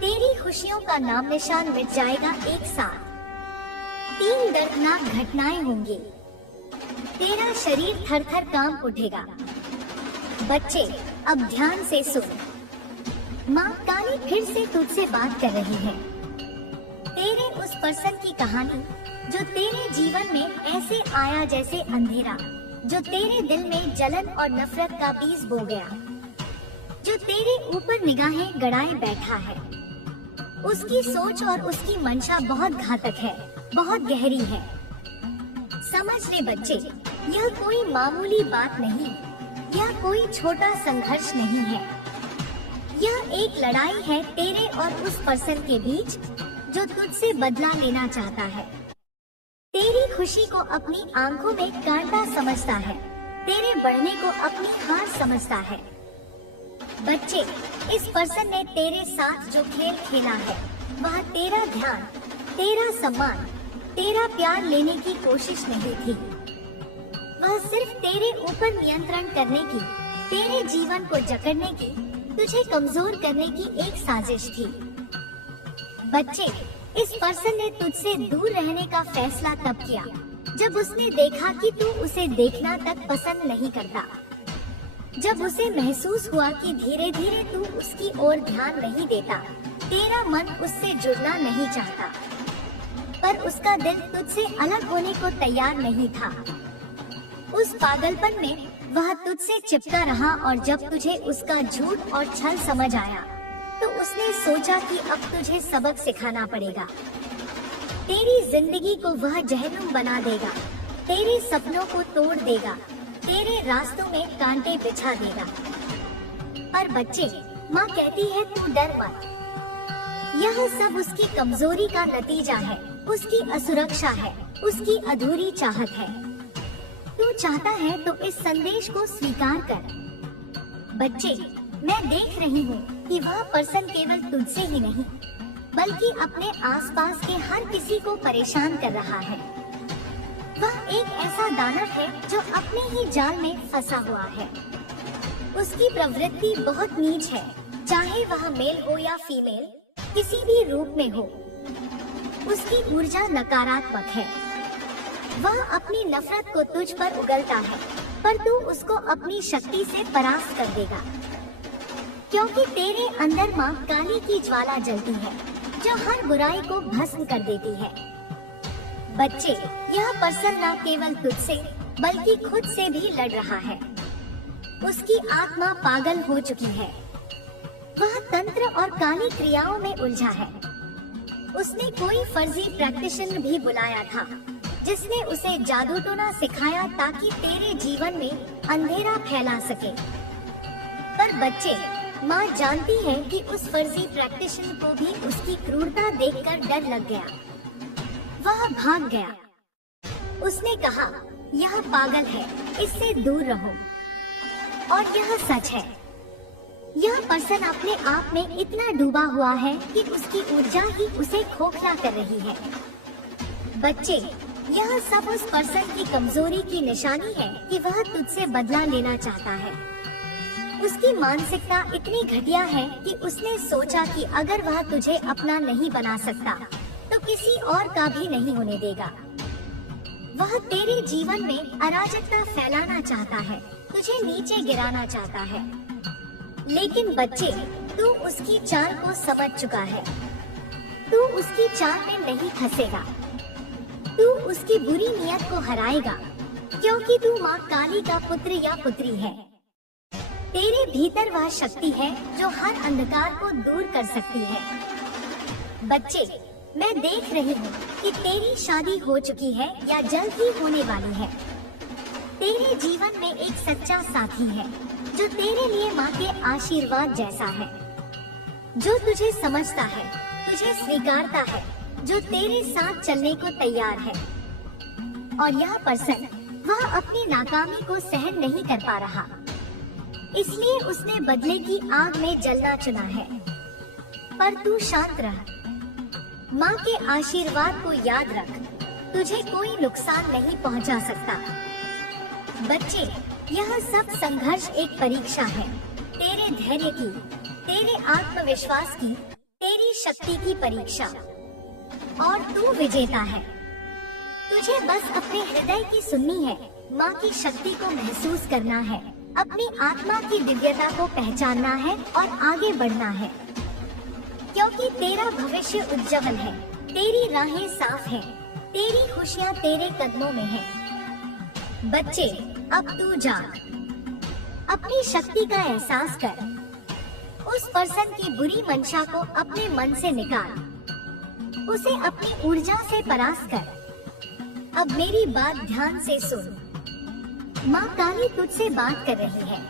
तेरी खुशियों का नाम निशान मिट जाएगा एक साथ। 3 दर्दनाक घटनाएं होंगी। तेरा शरीर थर थर कांप उठेगा। बच्चे, अब ध्यान से सुन। माँ काली फिर से तुझसे बात कर रही है। तेरे उस पर्सन की कहानी जो तेरे जीवन में ऐसे आया जैसे अंधेरा, जो तेरे दिल में जलन और नफरत का बीज बो गया, जो तेरे ऊपर निगाहें गड़ाए बैठा है। उसकी सोच और उसकी मंशा बहुत घातक है, बहुत गहरी है। समझ ले बच्चे, यह कोई मामूली बात नहीं, यह कोई छोटा संघर्ष नहीं है। यह एक लड़ाई है तेरे और उस पर्सन के बीच जो तुझसे बदला लेना चाहता है। तेरी खुशी को अपनी आंखों में कांटा समझता है, तेरे बढ़ने को अपनी हार समझता है। बच्चे, इस पर्सन ने तेरे साथ जो खेल खेला है, वह तेरा ध्यान, तेरा सम्मान, तेरा प्यार लेने की कोशिश नहीं थी। वह सिर्फ तेरे ऊपर नियंत्रण करने की, तेरे जीवन को जकड़ने की, तुझे कमजोर करने की एक साजिश थी। बच्चे, इस पर्सन ने तुझसे दूर रहने का फैसला तब किया जब उसने देखा कि तू उसे देखना तक पसंद नहीं करता, जब उसे महसूस हुआ कि धीरे धीरे तू उसकी ओर ध्यान नहीं देता, तेरा मन उससे जुड़ना नहीं चाहता, पर उसका दिल तुझसे अलग होने को तैयार नहीं था। उस पागलपन में वह तुझसे चिपका रहा और जब तुझे उसका झूठ और छल समझ आया तो उसने सोचा कि अब तुझे सबक सिखाना पड़ेगा। तेरी जिंदगी को वह जहन्नुम बना देगा, तेरे सपनों को तोड़ देगा, तेरे रास्तों में कांटे बिछा देगा। पर बच्चे, माँ कहती है तू डर मत। यह सब उसकी कमजोरी का नतीजा है, उसकी असुरक्षा है, उसकी अधूरी चाहत है। तू चाहता है तो इस संदेश को स्वीकार कर। बच्चे, मैं देख रही हूँ कि वह पर्सन केवल तुझसे ही नहीं बल्कि अपने आसपास के हर किसी को परेशान कर रहा है। वह एक ऐसा दानव है जो अपने ही जाल में फंसा हुआ है। उसकी प्रवृत्ति बहुत नीच है, चाहे वह मेल हो या फीमेल, किसी भी रूप में हो। उसकी ऊर्जा नकारात्मक है। वह अपनी नफरत को तुझ पर उगलता है, पर तू उसको अपनी शक्ति से परास्त कर देगा, क्योंकि तेरे अंदर माँ काली की ज्वाला जलती है जो हर बुराई को भस्म कर देती है। बच्चे, यह पर्सन न केवल तुझसे बल्कि खुद से भी लड़ रहा है। उसकी आत्मा पागल हो चुकी है। वह तंत्र और काली क्रियाओं में उलझा है। उसने कोई फर्जी प्रैक्टिशनर भी बुलाया था जिसने उसे जादू टोना सिखाया ताकि तेरे जीवन में अंधेरा फैला सके। पर बच्चे, माँ जानती है कि उस फर्जी प्रैक्टिशनर को भी उसकी क्रूरता देखकर डर लग गया। वह भाग गया। उसने कहा, यह पागल है, इससे दूर रहो। और यह सच है। यह पर्सन अपने आप में इतना डूबा हुआ है कि उसकी ऊर्जा ही उसे खोखला कर रही है। बच्चे, यह सब उस पर्सन की कमजोरी की निशानी है कि वह तुझसे बदला लेना चाहता है। उसकी मानसिकता इतनी घटिया है कि उसने सोचा कि अगर वह तुझे अपना नहीं बना सकता तो किसी और का भी नहीं होने देगा। वह तेरे जीवन में अराजकता फैलाना चाहता है, तुझे नीचे गिराना चाहता है। लेकिन बच्चे, तू उसकी चाल को समझ चुका है। तू उसकी चाल में नहीं फंसेगा। तू उसकी बुरी नीयत को हराएगा, क्योंकि तू माँ काली का पुत्र या पुत्री है। तेरे भीतर वह शक्ति है जो हर अंधकार को दूर कर सकती है। बच्चे, मैं देख रही हूँ कि तेरी शादी हो चुकी है या जल्द ही होने वाली है। तेरे जीवन में एक सच्चा साथी है जो तेरे लिए माँ के आशीर्वाद जैसा है, जो तुझे समझता है, तुझे स्वीकारता है, जो तेरे साथ चलने को तैयार है। और यह पर्सन, वह अपनी नाकामी को सहन नहीं कर पा रहा, इसलिए उसने बदले की आग में जलना चुना है। पर तू शांत रह। माँ के आशीर्वाद को याद रख, तुझे कोई नुकसान नहीं पहुँचा सकता। बच्चे, यह सब संघर्ष एक परीक्षा है, तेरे धैर्य की, तेरे आत्मविश्वास की, तेरी शक्ति की परीक्षा और तू विजेता है। तुझे बस अपने हृदय की सुननी है, माँ की शक्ति को महसूस करना है, अपनी आत्मा की दिव्यता को पहचानना है और आगे बढ़ना है, क्योंकि तेरा भविष्य उज्जवल है, तेरी राहें साफ हैं, तेरी खुशियाँ तेरे कदमों में हैं। बच्चे, अब तू जाग, अपनी शक्ति का एहसास कर, उस पर्सन की बुरी मंशा को अपने मन से निकाल, उसे अपनी ऊर्जा से परास्त कर। अब मेरी बात ध्यान से सुन, माँ काली तुझसे बात कर रही है।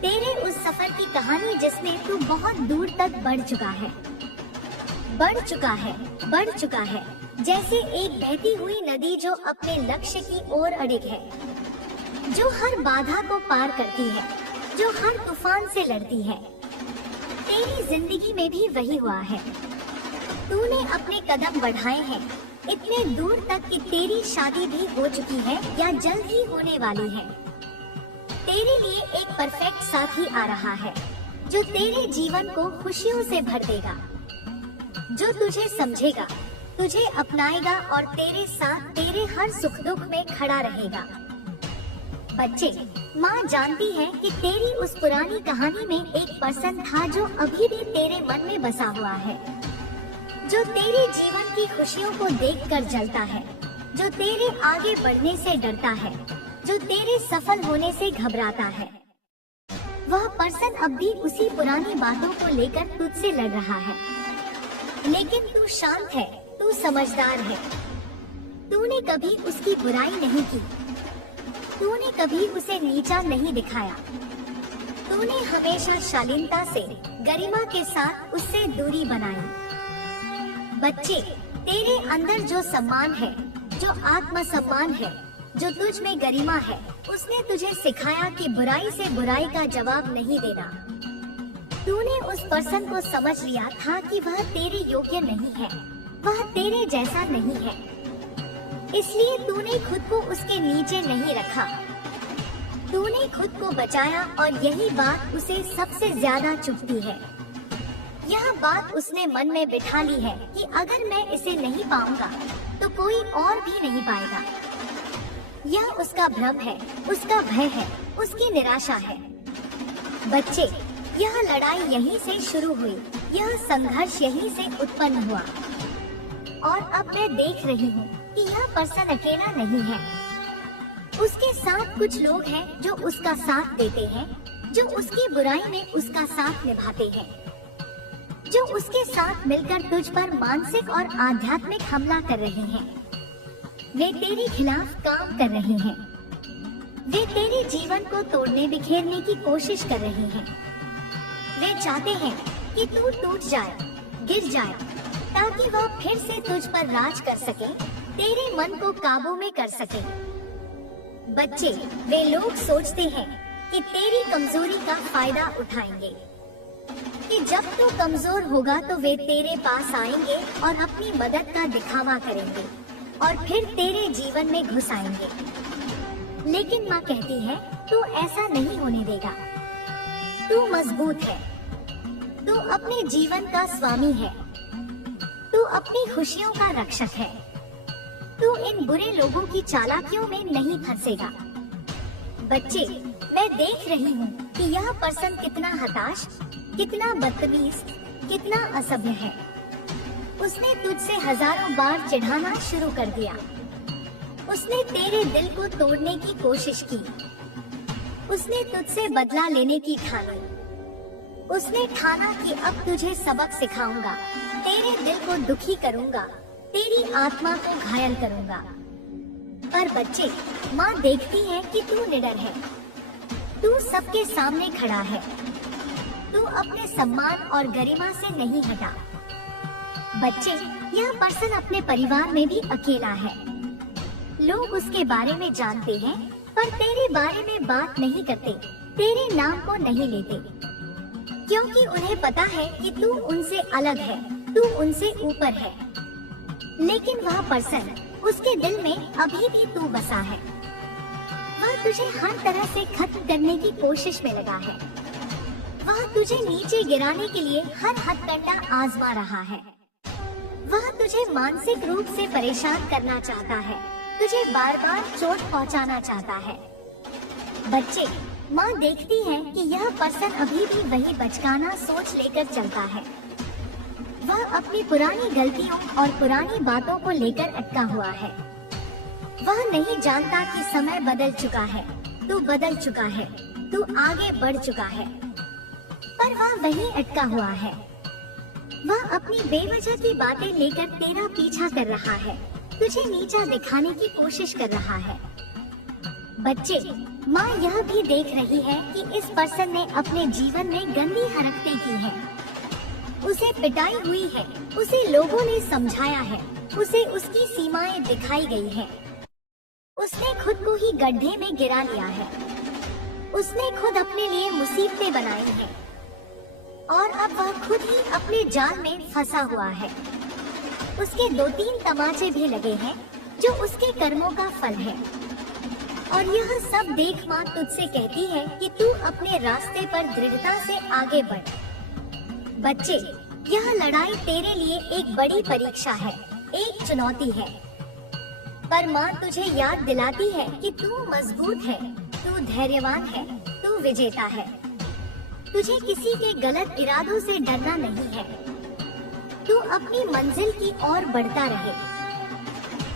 तेरे उस सफर की कहानी जिसमें तू बहुत दूर तक बढ़ चुका है, बढ़ चुका है, जैसे एक बहती हुई नदी जो अपने लक्ष्य की ओर अडिग है, जो हर बाधा को पार करती है, जो हर तूफान से लड़ती है। तेरी जिंदगी में भी वही हुआ है। तूने अपने कदम बढ़ाए हैं इतने दूर तक कि तेरी शादी भी हो चुकी है या जल्द ही होने वाली है। तेरे लिए एक परफेक्ट साथी आ रहा है जो तेरे जीवन को खुशियों से भर देगा, जो तुझे समझेगा, तुझे अपनाएगा और तेरे साथ तेरे हर सुख दुख में खड़ा रहेगा। बच्चे, माँ जानती है कि तेरी उस पुरानी कहानी में एक पर्सन था जो अभी भी तेरे मन में बसा हुआ है, जो तेरे जीवन की खुशियों को देखकर जलता है, जो तेरे आगे बढ़ने से डरता है, जो तेरे सफल होने से घबराता है। वह पर्सन अब भी उसी पुरानी बातों को लेकर तुझसे लड़ रहा है, लेकिन तू शांत है, तू समझदार है। तूने कभी उसकी बुराई नहीं की, तूने कभी उसे नीचा नहीं दिखाया, तूने हमेशा शालीनता से, गरिमा के साथ उससे दूरी बनाई। बच्चे, तेरे अंदर जो सम्मान है, जो आत्मसम्मान है, जो तुझ में गरिमा है, उसने तुझे सिखाया कि बुराई से बुराई का जवाब नहीं देना। तूने उस पर्सन को समझ लिया था कि वह तेरे योग्य नहीं है, वह तेरे जैसा नहीं है, इसलिए तूने खुद को उसके नीचे नहीं रखा। तूने खुद को बचाया और यही बात उसे सबसे ज्यादा चुभती है। यह बात उसने मन में बिठा ली है कि अगर मैं इसे नहीं पाऊंगा तो कोई और भी नहीं पाएगा। यह उसका भ्रम है, उसका भय है, उसकी निराशा है। बच्चे, यह लड़ाई यहीं से शुरू हुई, यह संघर्ष यहीं से उत्पन्न हुआ, और अब मैं देख रही हूँ कि यह पर्सन अकेला नहीं है। उसके साथ कुछ लोग हैं जो उसका साथ देते हैं, जो उसकी बुराई में उसका साथ निभाते हैं, जो उसके साथ मिलकर तुझ पर मानसिक और आध्यात्मिक हमला कर रहे हैं। वे तेरे खिलाफ काम कर रहे हैं, वे तेरे जीवन को तोड़ने बिखेरने की कोशिश कर रहे हैं। वे चाहते हैं कि तू टूट जाए, गिर जाए, ताकि वह फिर से तुझ पर राज कर सके, तेरे मन को काबू में कर सके। बच्चे, वे लोग सोचते हैं कि तेरी कमजोरी का फायदा उठाएंगे, कि जब तू कमजोर होगा तो वे तेरे पास आएंगे और अपनी मदद का दिखावा करेंगे और फिर तेरे जीवन में घुस आएंगे। लेकिन माँ कहती है, तू ऐसा नहीं होने देगा। तू मजबूत है, तू अपने जीवन का स्वामी है, तू अपनी खुशियों का रक्षक है, तू इन बुरे लोगों की चालाकियों में नहीं फंसेगा। बच्चे, मैं देख रही हूँ कि यह पर्सन कितना हताश, कितना बदतमीज, कितना असभ्य है। उसने तुझसे हजारों बार चिढ़ाना शुरू कर दिया। उसने तेरे दिल को तोड़ने की कोशिश की। उसने तुझसे बदला लेने की ठानी। उसने ठाना कि अब तुझे सबक सिखाऊंगा, तेरे दिल को दुखी करूंगा, तेरी आत्मा को घायल करूंगा। पर बच्चे, माँ देखती है कि तू निडर है, तू सबके सामने खड़ा है, तू अपने सम्मान और गरिमा से नहीं हटा। बच्चे, यह पर्सन अपने परिवार में भी अकेला है। लोग उसके बारे में जानते हैं, पर तेरे बारे में बात नहीं करते, तेरे नाम को नहीं लेते, क्योंकि उन्हें पता है कि तू उनसे अलग है, तू उनसे ऊपर है। लेकिन वह पर्सन, उसके दिल में अभी भी तू बसा है। वह तुझे हर तरह से खत्म करने की कोशिश में लगा है। वह तुझे नीचे गिराने के लिए हर हथकंडा आजमा रहा है। वह तुझे मानसिक रूप से परेशान करना चाहता है, तुझे बार बार चोट पहुंचाना चाहता है। बच्चे, माँ देखती है कि यह पर्सन अभी भी वही बचकाना सोच लेकर चलता है। वह अपनी पुरानी गलतियों और पुरानी बातों को लेकर अटका हुआ है। वह नहीं जानता कि समय बदल चुका है, तू बदल चुका है, तू आगे बढ़ चुका है, पर वह वहीं अटका हुआ है। वह अपनी बेवजह की बातें लेकर तेरा पीछा कर रहा है, तुझे नीचा दिखाने की कोशिश कर रहा है। बच्चे, माँ यह भी देख रही है कि इस पर्सन ने अपने जीवन में गंदी हरकतें की हैं। उसे पिटाई हुई है, उसे लोगों ने समझाया है, उसे उसकी सीमाएं दिखाई गई है। उसने खुद को ही गड्ढे में गिरा लिया है। उसने खुद अपने लिए मुसीबतें बनाई हैं और अब वह खुद ही अपने जाल में फंसा हुआ है। उसके 2-3 तमाचे भी लगे हैं जो उसके कर्मों का फल है। और यह सब देख माँ तुझसे कहती है कि तू अपने रास्ते पर दृढ़ता से आगे बढ़। बच्चे, यह लड़ाई तेरे लिए एक बड़ी परीक्षा है, एक चुनौती है, पर माँ तुझे याद दिलाती है कि तू मजबूत है, तू धैर्यवान है, तू विजेता है। तुझे किसी के गलत इरादों से डरना नहीं है। तू अपनी मंजिल की ओर बढ़ता रहे,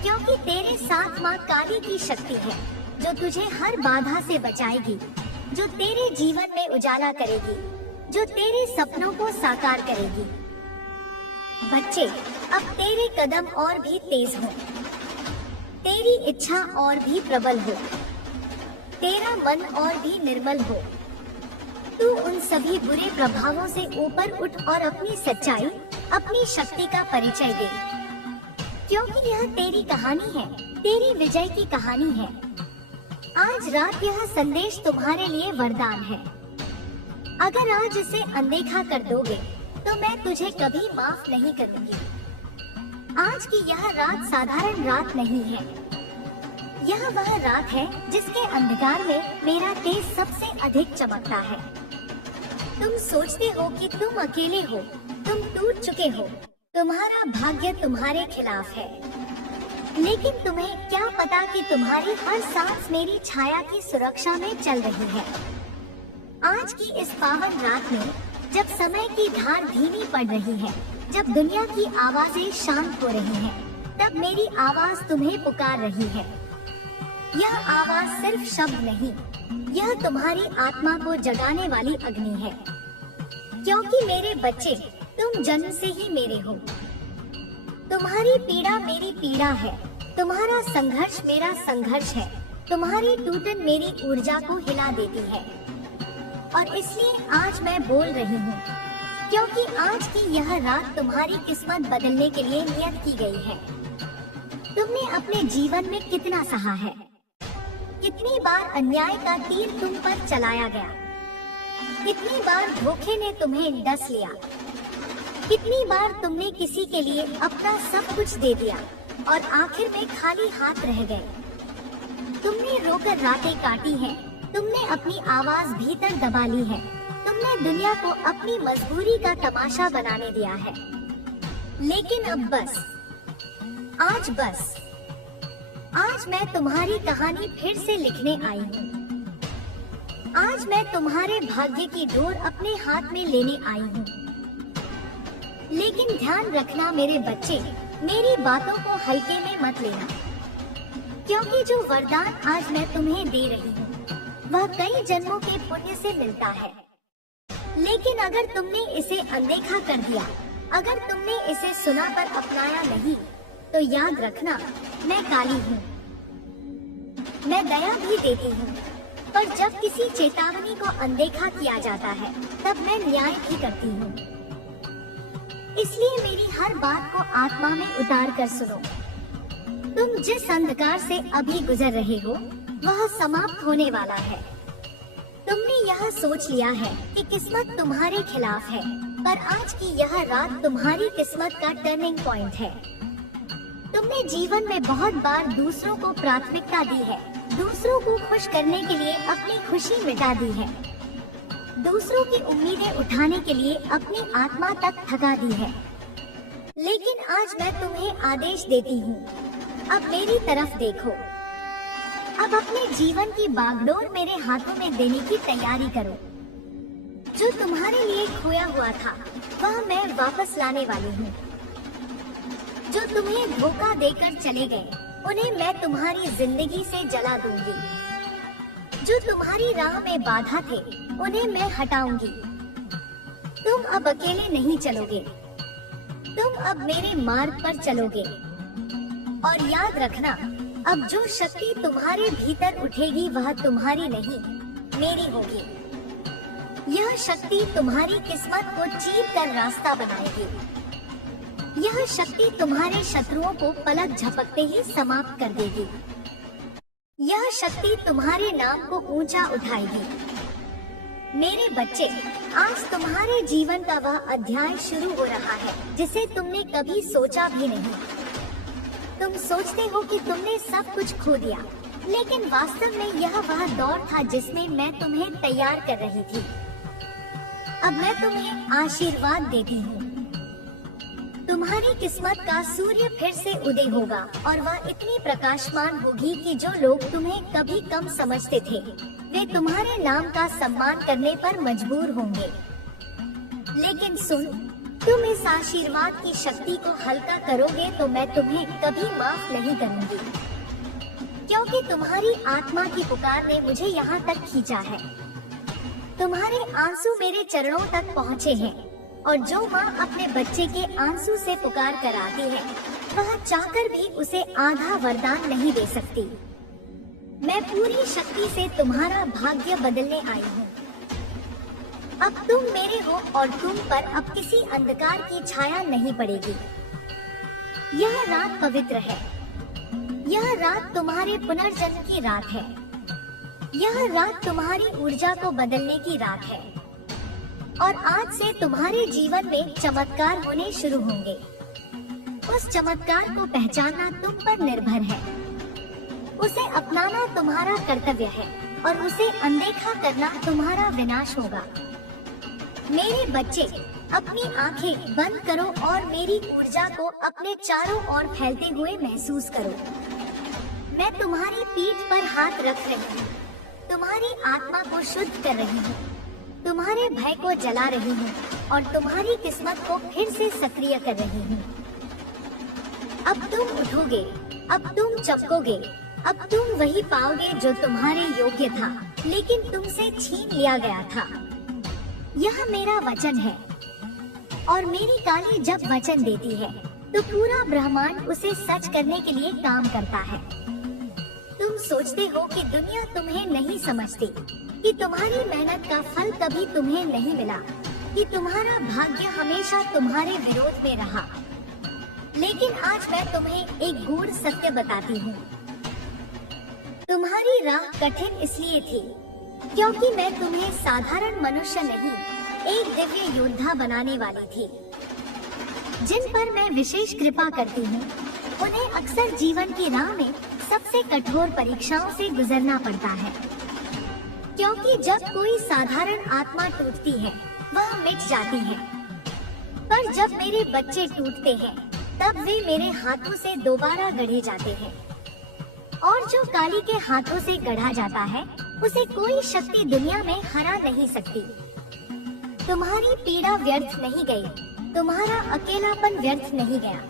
क्योंकि तेरे साथ माँ काली की शक्ति है जो तुझे हर बाधा से बचाएगी, जो तेरे जीवन में उजाला करेगी, जो तेरे सपनों को साकार करेगी। बच्चे, अब तेरे कदम और भी तेज हो, तेरी इच्छा और भी प्रबल हो, तेरा मन और भी निर्मल हो। तू उन सभी बुरे प्रभावों से ऊपर उठ और अपनी सच्चाई, अपनी शक्ति का परिचय दे, क्योंकि यह तेरी कहानी है, तेरी विजय की कहानी है। आज रात यह संदेश तुम्हारे लिए वरदान है। अगर आज इसे अनदेखा कर दोगे तो मैं तुझे कभी माफ नहीं करूंगी। आज की यह रात साधारण रात नहीं है। यह वह रात है जिसके अंधकार में मेरा तेज सबसे अधिक चमकता है। तुम सोचते हो कि तुम अकेले हो, तुम टूट चुके हो, तुम्हारा भाग्य तुम्हारे खिलाफ है, लेकिन तुम्हें क्या पता कि तुम्हारी हर सांस मेरी छाया की सुरक्षा में चल रही है। आज की इस पावन रात में, जब समय की धार धीमी पड़ रही है, जब दुनिया की आवाजें शांत हो रही हैं, तब मेरी आवाज तुम्हें पुकार रही है। यह आवाज सिर्फ शब्द नहीं, यह तुम्हारी आत्मा को जगाने वाली अग्नि है, क्योंकि मेरे बच्चे, तुम जन्म से ही मेरे हो। तुम्हारी पीड़ा मेरी पीड़ा है, तुम्हारा संघर्ष मेरा संघर्ष है, तुम्हारी टूटन मेरी ऊर्जा को हिला देती है। और इसलिए आज मैं बोल रही हूँ, क्योंकि आज की यह रात तुम्हारी किस्मत बदलने के लिए नियत की गई है। तुमने अपने जीवन में कितना सहा है, कितनी बार अन्याय का तीर तुम पर चलाया गया, कितनी बार धोखे ने तुम्हें डस लिया, कितनी बार तुमने किसी के लिए अपना सब कुछ दे दिया और आखिर में खाली हाथ रह गए। तुमने रोकर रातें काटी हैं, तुमने अपनी आवाज भीतर दबा ली है, तुमने दुनिया को अपनी मजबूरी का तमाशा बनाने दिया है। लेकिन अब बस, आज मैं तुम्हारी कहानी फिर से लिखने आई हूँ। आज मैं तुम्हारे भाग्य की डोर अपने हाथ में लेने आई हूँ। लेकिन ध्यान रखना मेरे बच्चे, मेरी बातों को हल्के में मत लेना, क्योंकि जो वरदान आज मैं तुम्हें दे रही हूँ वह कई जन्मों के पुण्य से मिलता है। लेकिन अगर तुमने इसे अनदेखा कर दिया, अगर तुमने इसे सुना पर अपनाया नहीं, तो याद रखना, मैं काली हूँ। मैं दया भी देती हूँ, पर जब किसी चेतावनी को अनदेखा किया जाता है तब मैं न्याय भी करती हूँ। इसलिए मेरी हर बात को आत्मा में उतार कर सुनो। तुम जिस अंधकार से अभी गुजर रहे हो वह समाप्त होने वाला है। तुमने यह सोच लिया है कि किस्मत तुम्हारे खिलाफ है, पर आज की यह रात तुम्हारी किस्मत का टर्निंग पॉइंट है। तुमने जीवन में बहुत बार दूसरों को प्राथमिकता दी है, दूसरों को खुश करने के लिए अपनी खुशी मिटा दी है। दूसरों की उम्मीदें उठाने के लिए अपनी आत्मा तक थका दी है। लेकिन आज मैं तुम्हें आदेश देती हूँ, अब मेरी तरफ देखो। अब अपने जीवन की बागडोर मेरे हाथों में देने की तैयारी करो। जो तुम्हारे लिए खोया हुआ था वह मैं वापस लाने वाली हूँ। जो तुम्हें धोखा देकर चले गए उन्हें मैं तुम्हारी जिंदगी से जला दूंगी। जो तुम्हारी राह में बाधा थे उन्हें मैं हटाऊंगी। तुम अब अकेले नहीं चलोगे, तुम अब मेरे मार्ग पर चलोगे। और याद रखना, अब जो शक्ति तुम्हारे भीतर उठेगी वह तुम्हारी नहीं, मेरी होगी। यह शक्ति तुम्हारी किस्मत को चीर कर रास्ता बनाएगी। यह शक्ति तुम्हारे शत्रुओं को पलक झपकते ही समाप्त कर देगी। यह शक्ति तुम्हारे नाम को ऊंचा उठाएगी। मेरे बच्चे, आज तुम्हारे जीवन का वह अध्याय शुरू हो रहा है जिसे तुमने कभी सोचा भी नहीं। तुम सोचते हो कि तुमने सब कुछ खो दिया, लेकिन वास्तव में यह वह दौर था जिसमें मैं तुम्हें तैयार कर रही थी। अब मैं तुम्हें आशीर्वाद देती हूँ। तुम्हारी किस्मत का सूर्य फिर से उदय होगा और वह इतनी प्रकाशमान होगी कि जो लोग तुम्हें कभी कम समझते थे वे तुम्हारे नाम का सम्मान करने पर मजबूर होंगे। लेकिन सुन, तुम इस आशीर्वाद की शक्ति को हल्का करोगे तो मैं तुम्हें कभी माफ नहीं करूंगी, क्योंकि तुम्हारी आत्मा की पुकार ने मुझे यहाँ तक खींचा है। तुम्हारे आंसू मेरे चरणों तक पहुँचे हैं, और जो माँ अपने बच्चे के आंसू से पुकार कर आती है वह चाहकर भी उसे आधा वरदान नहीं दे सकती। मैं पूरी शक्ति से तुम्हारा भाग्य बदलने आई हूँ। अब तुम मेरे हो और तुम पर अब किसी अंधकार की छाया नहीं पड़ेगी। यह रात पवित्र है। यह रात तुम्हारे पुनर्जन्म की रात है। यह रात तुम्हारी ऊर्जा को बदलने की रात है। और आज से तुम्हारे जीवन में चमत्कार होने शुरू होंगे। उस चमत्कार को पहचानना तुम पर निर्भर है। उसे अपनाना तुम्हारा कर्तव्य है और उसे अनदेखा करना तुम्हारा विनाश होगा। मेरे बच्चे, अपनी आंखें बंद करो और मेरी ऊर्जा को अपने चारों ओर फैलते हुए महसूस करो। मैं तुम्हारी पीठ पर हाथ रख रही हूँ, तुम्हारी आत्मा को शुद्ध कर रही हूँ, तुम्हारे भय को जला रही हूँ और तुम्हारी किस्मत को फिर से सक्रिय कर रही हूँ। अब तुम उठोगे, अब तुम चमकोगे, अब तुम वही पाओगे जो तुम्हारे योग्य था लेकिन तुमसे छीन लिया गया था। यह मेरा वचन है, और मेरी काली जब वचन देती है तो पूरा ब्रह्मांड उसे सच करने के लिए काम करता है। तुम सोचते हो कि दुनिया तुम्हें नहीं समझती, कि तुम्हारी मेहनत का फल कभी तुम्हें नहीं मिला, कि तुम्हारा भाग्य हमेशा तुम्हारे विरोध में रहा। लेकिन आज मैं तुम्हें एक गूढ़ सत्य बताती हूँ। तुम्हारी राह कठिन इसलिए थी क्योंकि मैं तुम्हें साधारण मनुष्य नहीं, एक दिव्य योद्धा बनाने वाली थी। जिन पर मैं विशेष कृपा करती हूँ उन्हें अक्सर जीवन की राह में सबसे कठोर परीक्षाओं से गुजरना पड़ता है, क्योंकि जब कोई साधारण आत्मा टूटती है वह मिट जाती है, पर जब मेरे बच्चे टूटते हैं तब वे मेरे हाथों से दोबारा गढ़े जाते हैं। और जो काली के हाथों से गढ़ा जाता है उसे कोई शक्ति दुनिया में हरा नहीं सकती। तुम्हारी पीड़ा व्यर्थ नहीं गई, तुम्हारा अकेलापन व्यर्थ नहीं गया।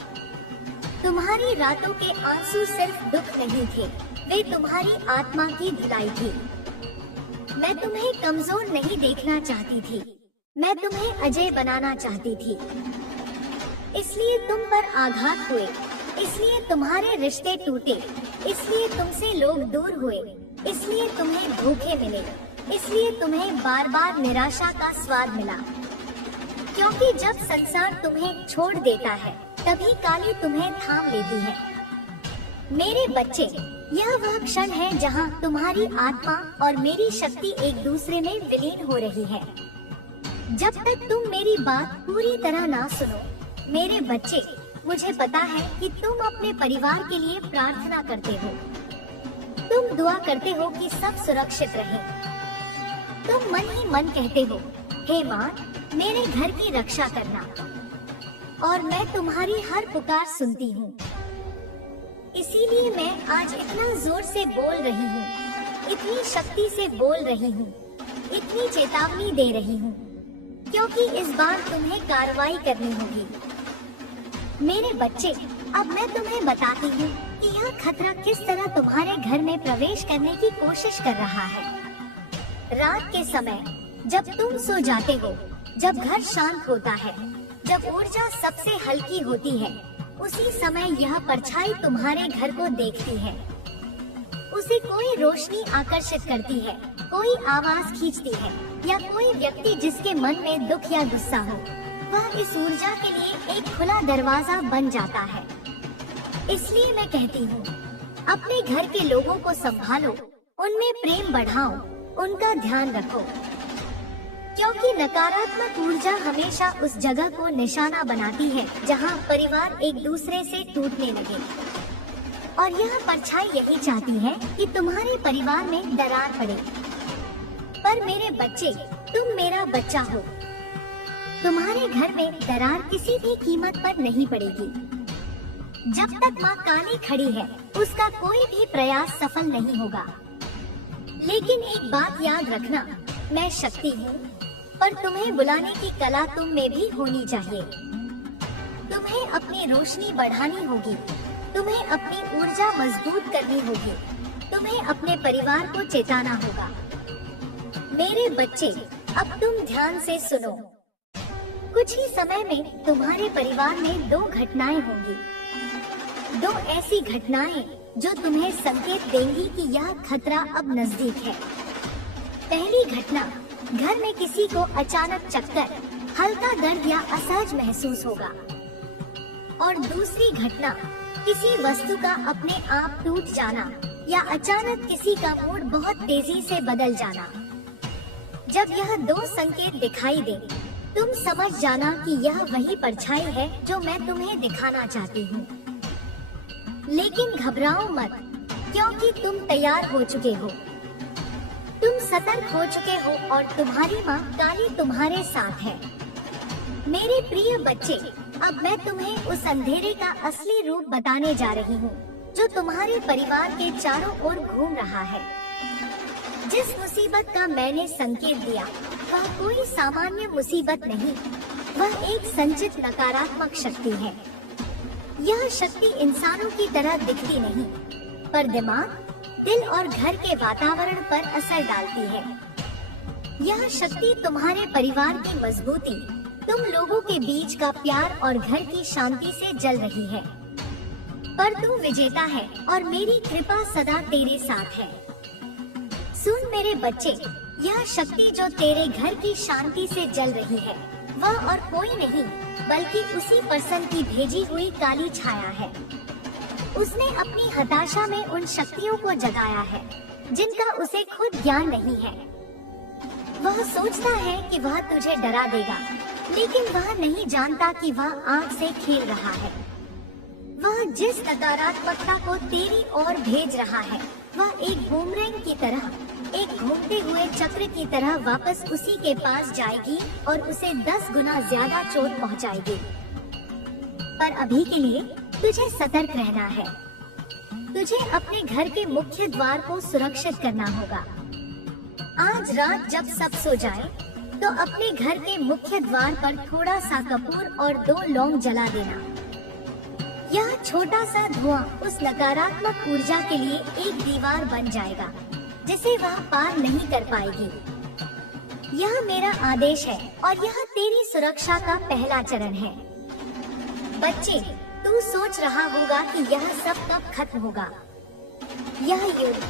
तुम्हारी रातों के आंसू सिर्फ दुख नहीं थे, वे तुम्हारी आत्मा की धुलाई थी। मैं तुम्हें कमजोर नहीं देखना चाहती थी, मैं तुम्हें अजय बनाना चाहती थी। इसलिए तुम पर आघात हुए, इसलिए तुम्हारे रिश्ते टूटे, इसलिए तुमसे लोग दूर हुए, इसलिए तुम्हें धोखे मिले, इसलिए तुम्हें बार बार निराशा का स्वाद मिला। क्योंकि जब संसार तुम्हें छोड़ देता है तभी काली तुम्हें थाम लेती है। मेरे बच्चे, यह वह क्षण है जहां तुम्हारी आत्मा और मेरी शक्ति एक दूसरे में विलीन हो रही है। जब तक तुम मेरी बात पूरी तरह ना सुनो, मेरे बच्चे, मुझे पता है कि तुम अपने परिवार के लिए प्रार्थना करते हो। तुम दुआ करते हो कि सब सुरक्षित रहे। तुम मन ही मन कहते हो, हे माँ, मेरे घर की रक्षा करना, और मैं तुम्हारी हर पुकार सुनती हूँ। इसीलिए मैं आज इतना जोर से बोल रही हूँ, इतनी शक्ति से बोल रही हूँ, इतनी चेतावनी दे रही हूँ, क्योंकि इस बार तुम्हें कार्रवाई करनी होगी। मेरे बच्चे, अब मैं तुम्हें बताती हूँ कि यह खतरा किस तरह तुम्हारे घर में प्रवेश करने की कोशिश कर रहा है। रात के समय जब तुम सो जाते हो, जब घर शांत होता है, जब ऊर्जा सबसे हल्की होती है, उसी समय यह परछाई तुम्हारे घर को देखती है। उसे कोई रोशनी आकर्षित करती है, कोई आवाज खींचती है, या कोई व्यक्ति जिसके मन में दुख या गुस्सा हो, वह इस ऊर्जा के लिए एक खुला दरवाजा बन जाता है। इसलिए मैं कहती हूँ, अपने घर के लोगों को संभालो, उनमें प्रेम बढ़ाओ, उनका ध्यान रखो, क्योंकि नकारात्मक ऊर्जा हमेशा उस जगह को निशाना बनाती है जहाँ परिवार एक दूसरे से टूटने लगे। और यह परछाई यही चाहती है कि तुम्हारे परिवार में दरार पड़े। पर मेरे बच्चे, तुम मेरा बच्चा हो, तुम्हारे घर में दरार किसी भी कीमत पर नहीं पड़ेगी। जब तक माँ काली खड़ी है, उसका कोई भी प्रयास सफल नहीं होगा। लेकिन एक बात याद रखना, मैं शक्ति हूँ, पर तुम्हें बुलाने की कला तुम में भी होनी चाहिए। तुम्हें अपनी रोशनी बढ़ानी होगी, तुम्हें अपनी ऊर्जा मजबूत करनी होगी, तुम्हें अपने परिवार को चेताना होगा। मेरे बच्चे, अब तुम ध्यान से सुनो। कुछ ही समय में तुम्हारे परिवार में दो घटनाएं होंगी, दो ऐसी घटनाएं जो तुम्हें संकेत देंगी कि यह खतरा अब नजदीक है। पहली घटना, घर में किसी को अचानक चक्कर, हल्का दर्द या असहज महसूस होगा। और दूसरी घटना, किसी वस्तु का अपने आप टूट जाना या अचानक किसी का मूड बहुत तेजी से बदल जाना। जब यह दो संकेत दिखाई दे, तुम समझ जाना कि यह वही परछाई है जो मैं तुम्हें दिखाना चाहती हूँ। लेकिन घबराओ मत, क्योंकि तुम तैयार हो चुके हो, तुम सतर्क हो चुके हो और तुम्हारी माँ काली तुम्हारे साथ है। मेरे प्रिय बच्चे, अब मैं तुम्हें उस अंधेरे का असली रूप बताने जा रही हूँ जो तुम्हारे परिवार के चारों ओर घूम रहा है। जिस मुसीबत का मैंने संकेत दिया, वह कोई सामान्य मुसीबत नहीं, वह एक संचित नकारात्मक शक्ति है। यह शक्ति इंसानों की तरह दिखती नहीं, पर दिमाग, दिल और घर के वातावरण पर असर डालती है। यह शक्ति तुम्हारे परिवार की मजबूती, तुम लोगों के बीच का प्यार और घर की शांति से जल रही है। पर तू विजेता है और मेरी कृपा सदा तेरे साथ है। सुन मेरे बच्चे, यह शक्ति जो तेरे घर की शांति से जल रही है, वह और कोई नहीं बल्कि उसी पर्सन की भेजी हुई काली छाया है। उसने अपनी हताशा में उन शक्तियों को जगाया है जिनका उसे खुद ज्ञान नहीं है। वह सोचता है कि वह तुझे डरा देगा, लेकिन वह नहीं जानता कि वह आग से खेल रहा है। वह जिस नकारात्मकता को तेरी ओर भेज रहा है, वह एक बूमरैंग की तरह, एक घूमते हुए चक्र की तरह वापस उसी के पास जाएगी और उसे 10 गुना ज्यादा चोट पहुंचाएगी। पर अभी के लिए तुझे सतर्क रहना है। तुझे अपने घर के मुख्य द्वार को सुरक्षित करना होगा। आज रात जब सब सो जाएं, तो अपने घर के मुख्य द्वार पर थोड़ा सा कपूर और 2 लौंग जला देना। यह छोटा सा धुआं उस नकारात्मक ऊर्जा के लिए एक दीवार बन जाएगा जिसे वह पार नहीं कर पाएगी। यह मेरा आदेश है और यह तेरी सुरक्षा का पहला चरण है। बच्चे, तू सोच रहा होगा कि यह सब कब खत्म होगा। यह युद्ध,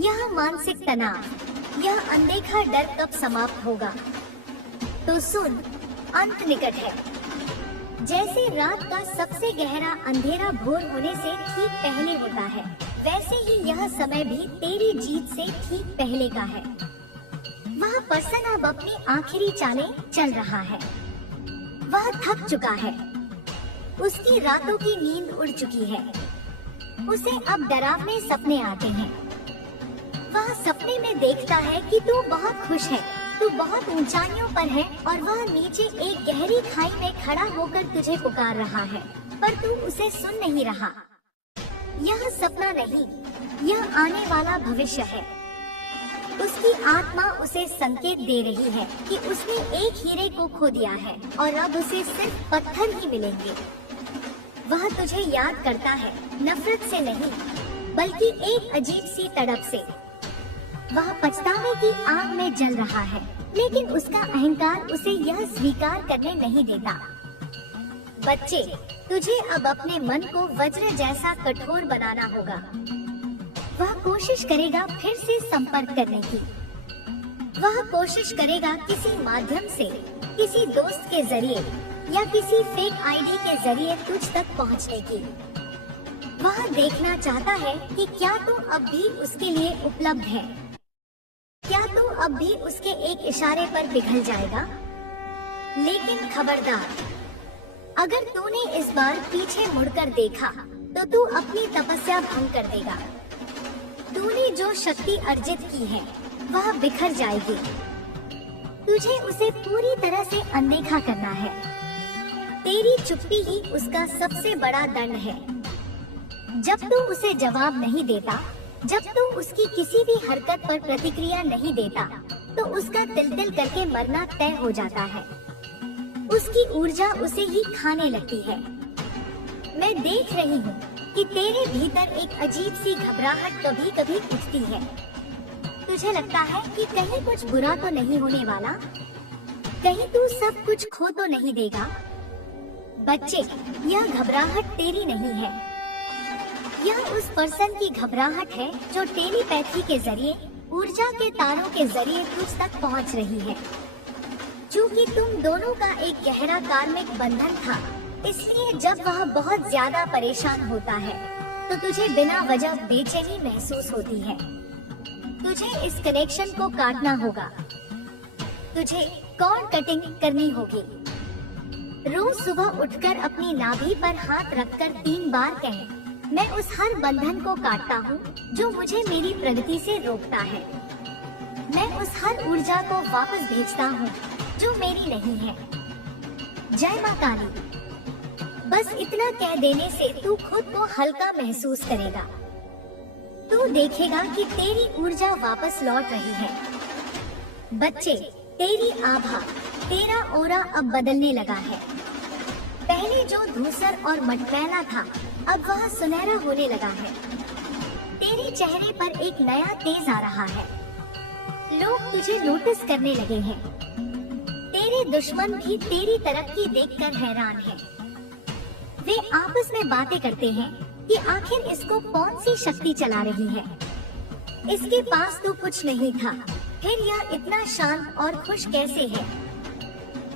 यह मानसिक तनाव, यह अनदेखा डर कब समाप्त होगा। तो सुन, अंत निकट है। जैसे रात का सबसे गहरा अंधेरा भोर होने से ठीक पहले होता है, वैसे ही यह समय भी तेरी जीत से ठीक पहले का है। वह पर्सन अब अपनी आखिरी चालें चल रहा है। वह थक चुका है, उसकी रातों की नींद उड़ चुकी है। उसे अब डरावने सपने आते हैं। वह सपने में देखता है कि तू बहुत खुश है, तू बहुत ऊंचाइयों पर है और वह नीचे एक गहरी खाई में खड़ा होकर तुझे पुकार रहा है, पर तू उसे सुन नहीं रहा। यह सपना नहीं, यह आने वाला भविष्य है। उसकी आत्मा उसे संकेत दे रही है कि उसने एक हीरे को खो दिया है और अब उसे सिर्फ पत्थर ही मिलेंगे। वह तुझे याद करता है, नफरत से नहीं, बल्कि एक अजीब सी तड़प से। वह पछतावे की आग में जल रहा है, लेकिन उसका अहंकार उसे यह स्वीकार करने नहीं देता। बच्चे, तुझे अब अपने मन को वज्र जैसा कठोर बनाना होगा। वह कोशिश करेगा फिर से संपर्क करने की। वह कोशिश करेगा किसी माध्यम से, किसी दोस्त के जरिए या किसी फेक आईडी के जरिए तुझ तक पहुंचने की। वह देखना चाहता है कि क्या तू अब भी उसके लिए उपलब्ध है, क्या तू अब भी उसके एक इशारे पर पिघल जाएगा। लेकिन खबरदार, अगर तूने इस बार पीछे मुड़कर देखा तो तू अपनी तपस्या भंग कर देगा। तूने जो शक्ति अर्जित की है वह बिखर जाएगी। तुझे उसे पूरी तरह से अनदेखा करना है। तेरी चुप्पी ही उसका सबसे बड़ा दंड है। जब तू उसे जवाब नहीं देता, जब तू उसकी किसी भी हरकत पर प्रतिक्रिया नहीं देता, तो उसका तिल तिल करके मरना तय हो जाता है। उसकी ऊर्जा उसे ही खाने लगती है। मैं देख रही हूँ कि तेरे भीतर एक अजीब सी घबराहट कभी कभी उठती है। तुझे लगता है कि कहीं कुछ बुरा तो नहीं होने वाला, कहीं तू सब कुछ खो तो नहीं देगा। बच्चे, यह घबराहट तेरी नहीं है, यह उस पर्सन की घबराहट है जो टेलीपैथी के जरिए, ऊर्जा के तारों के जरिए तुझ तक पहुंच रही है। क्योंकि तुम दोनों का एक गहरा कार्मिक बंधन था, इसलिए जब वह बहुत ज्यादा परेशान होता है तो तुझे बिना वजह बेचैनी महसूस होती है। तुझे इस कनेक्शन को काटना होगा। तुझे कॉर्ड कटिंग करनी होगी। रोज सुबह उठकर अपनी नाभि पर हाथ रखकर 3 बार कहें, मैं उस हर बंधन को काटता हूँ जो मुझे मेरी प्रगति से रोकता है। मैं उस हर ऊर्जा को वापस भेजता हूँ जो मेरी नहीं है। जय मां काली। बस इतना कह देने से तू खुद को हल्का महसूस करेगा। तू देखेगा कि तेरी ऊर्जा वापस लौट रही है। बच्चे, तेरी आभा, तेरा ऑरा अब बदलने लगा है। पहले जो धूसर और मटमैला था, अब वह सुनहरा होने लगा है। तेरे चेहरे पर एक नया तेज आ रहा है। लोग तुझे नोटिस करने लगे हैं। तेरे दुश्मन भी तेरी तरक्की देखकर हैरान हैं। वे आपस में बातें करते हैं कि आखिर इसको कौन सी शक्ति चला रही है। इसके पास तो कुछ नहीं था, फिर यह इतना शांत और खुश कैसे है।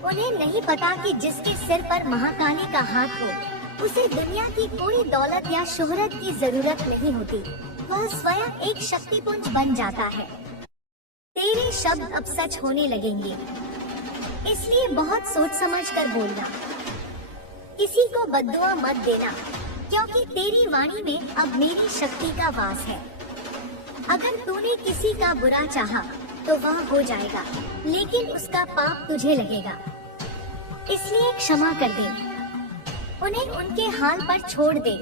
उन्हें नहीं पता कि जिसके सिर पर महाकाली का हाथ हो, उसे दुनिया की कोई दौलत या शोहरत की जरूरत नहीं होती। वह स्वयं एक शक्तिपुंज बन जाता है। तेरे शब्द अब सच होने लगेंगे, इसलिए बहुत सोच समझ कर बोलना। किसी को बद्दुआ मत देना, क्योंकि तेरी वाणी में अब मेरी शक्ति का वास है। अगर तूने किसी का बुरा चाहा, तो वह हो जाएगा, लेकिन उसका पाप तुझे लगेगा। इसलिए क्षमा कर दे, उन्हें उनके हाल पर छोड़ दे।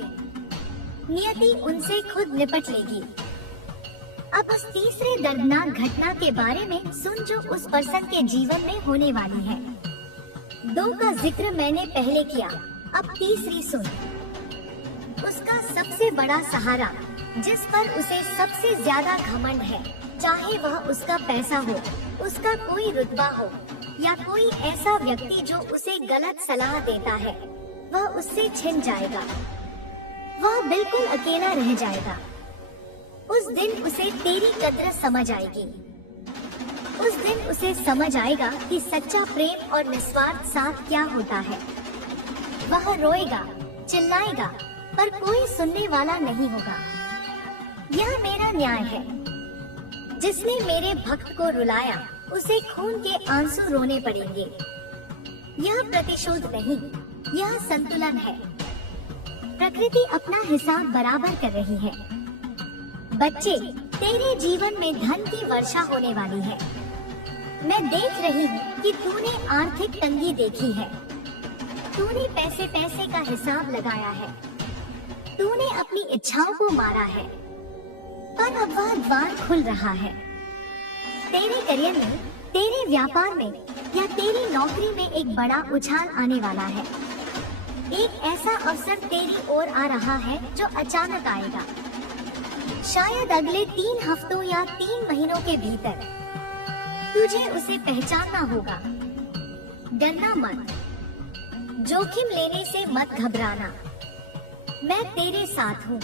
नियति उनसे खुद निपट लेगी। अब उस तीसरे दर्दनाक घटना के बारे में सुन जो उस पर्सन के जीवन में होने वाली है। 2 का जिक्र मैंने पहले किया, अब तीसरी सुन। उसका सबसे बड़ा सहारा, जिस पर उसे सबसे ज्यादा घमंड है, चाहे वह उसका पैसा हो, उसका कोई रुतबा हो या कोई ऐसा व्यक्ति जो उसे गलत सलाह देता है, वह उससे छिन जाएगा। वह बिल्कुल अकेला रह जाएगा। उस दिन उसे तेरी कद्र समझ आएगी। उस दिन उसे समझ आएगा कि सच्चा प्रेम और निस्वार्थ साथ क्या होता है। वह रोएगा, चिल्लाएगा, पर कोई सुनने वाला नहीं होगा। यह मेरा न्याय है। जिसने मेरे भक्त को रुलाया, उसे खून के आंसू रोने पड़ेंगे। यह प्रतिशोध नहीं, यह संतुलन है। प्रकृति अपना हिसाब बराबर कर रही है। बच्चे, तेरे जीवन में धन की वर्षा होने वाली है। मैं देख रही हूँ कि तूने आर्थिक तंगी देखी है। तूने पैसे पैसे का हिसाब लगाया है। तूने अपनी इच्छाओं को मारा है, पर अब वह द्वार खुल रहा है। तेरे करियर में, तेरे व्यापार में या तेरी नौकरी में एक बड़ा उछाल आने वाला है। एक ऐसा अवसर तेरी ओर आ रहा है जो अचानक आएगा। शायद अगले 3 हफ्तों या 3 महीनों के भीतर तुझे उसे पहचानना होगा। डरना मत, जोखिम लेने से मत घबराना। मैं तेरे साथ हूँ।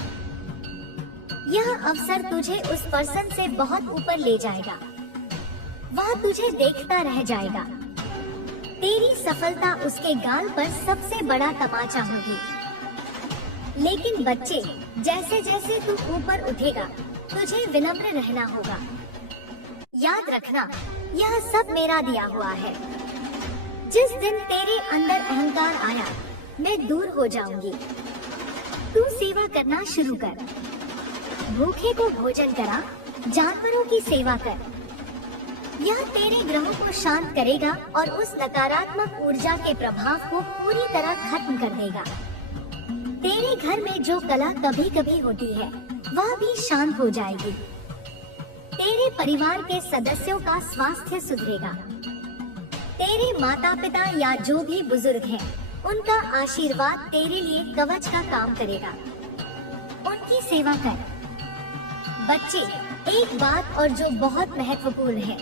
यह अवसर तुझे उस पर्सन से बहुत ऊपर ले जाएगा। वह तुझे देखता रह जाएगा। तेरी सफलता उसके गाल पर सबसे बड़ा तमाचा होगी। लेकिन बच्चे, जैसे जैसे तू ऊपर उठेगा, तुझे विनम्र रहना होगा। याद रखना, यह सब मेरा दिया हुआ है। जिस दिन तेरे अंदर अहंकार आया, मैं दूर हो जाऊंगी। तू सेवा करना शुरू कर। भूखे को भोजन करा, जानवरों की सेवा कर। यह तेरे ग्रहों को शांत करेगा और उस नकारात्मक ऊर्जा के प्रभाव को पूरी तरह खत्म कर देगा। तेरे घर में जो कला कभी कभी होती है, वह भी शांत हो जाएगी। तेरे परिवार के सदस्यों का स्वास्थ्य सुधरेगा। तेरे माता पिता या जो भी बुजुर्ग हैं, उनका आशीर्वाद तेरे लिए कवच का काम करेगा। उनकी सेवा कर। बच्चे, एक बात और जो बहुत महत्वपूर्ण है,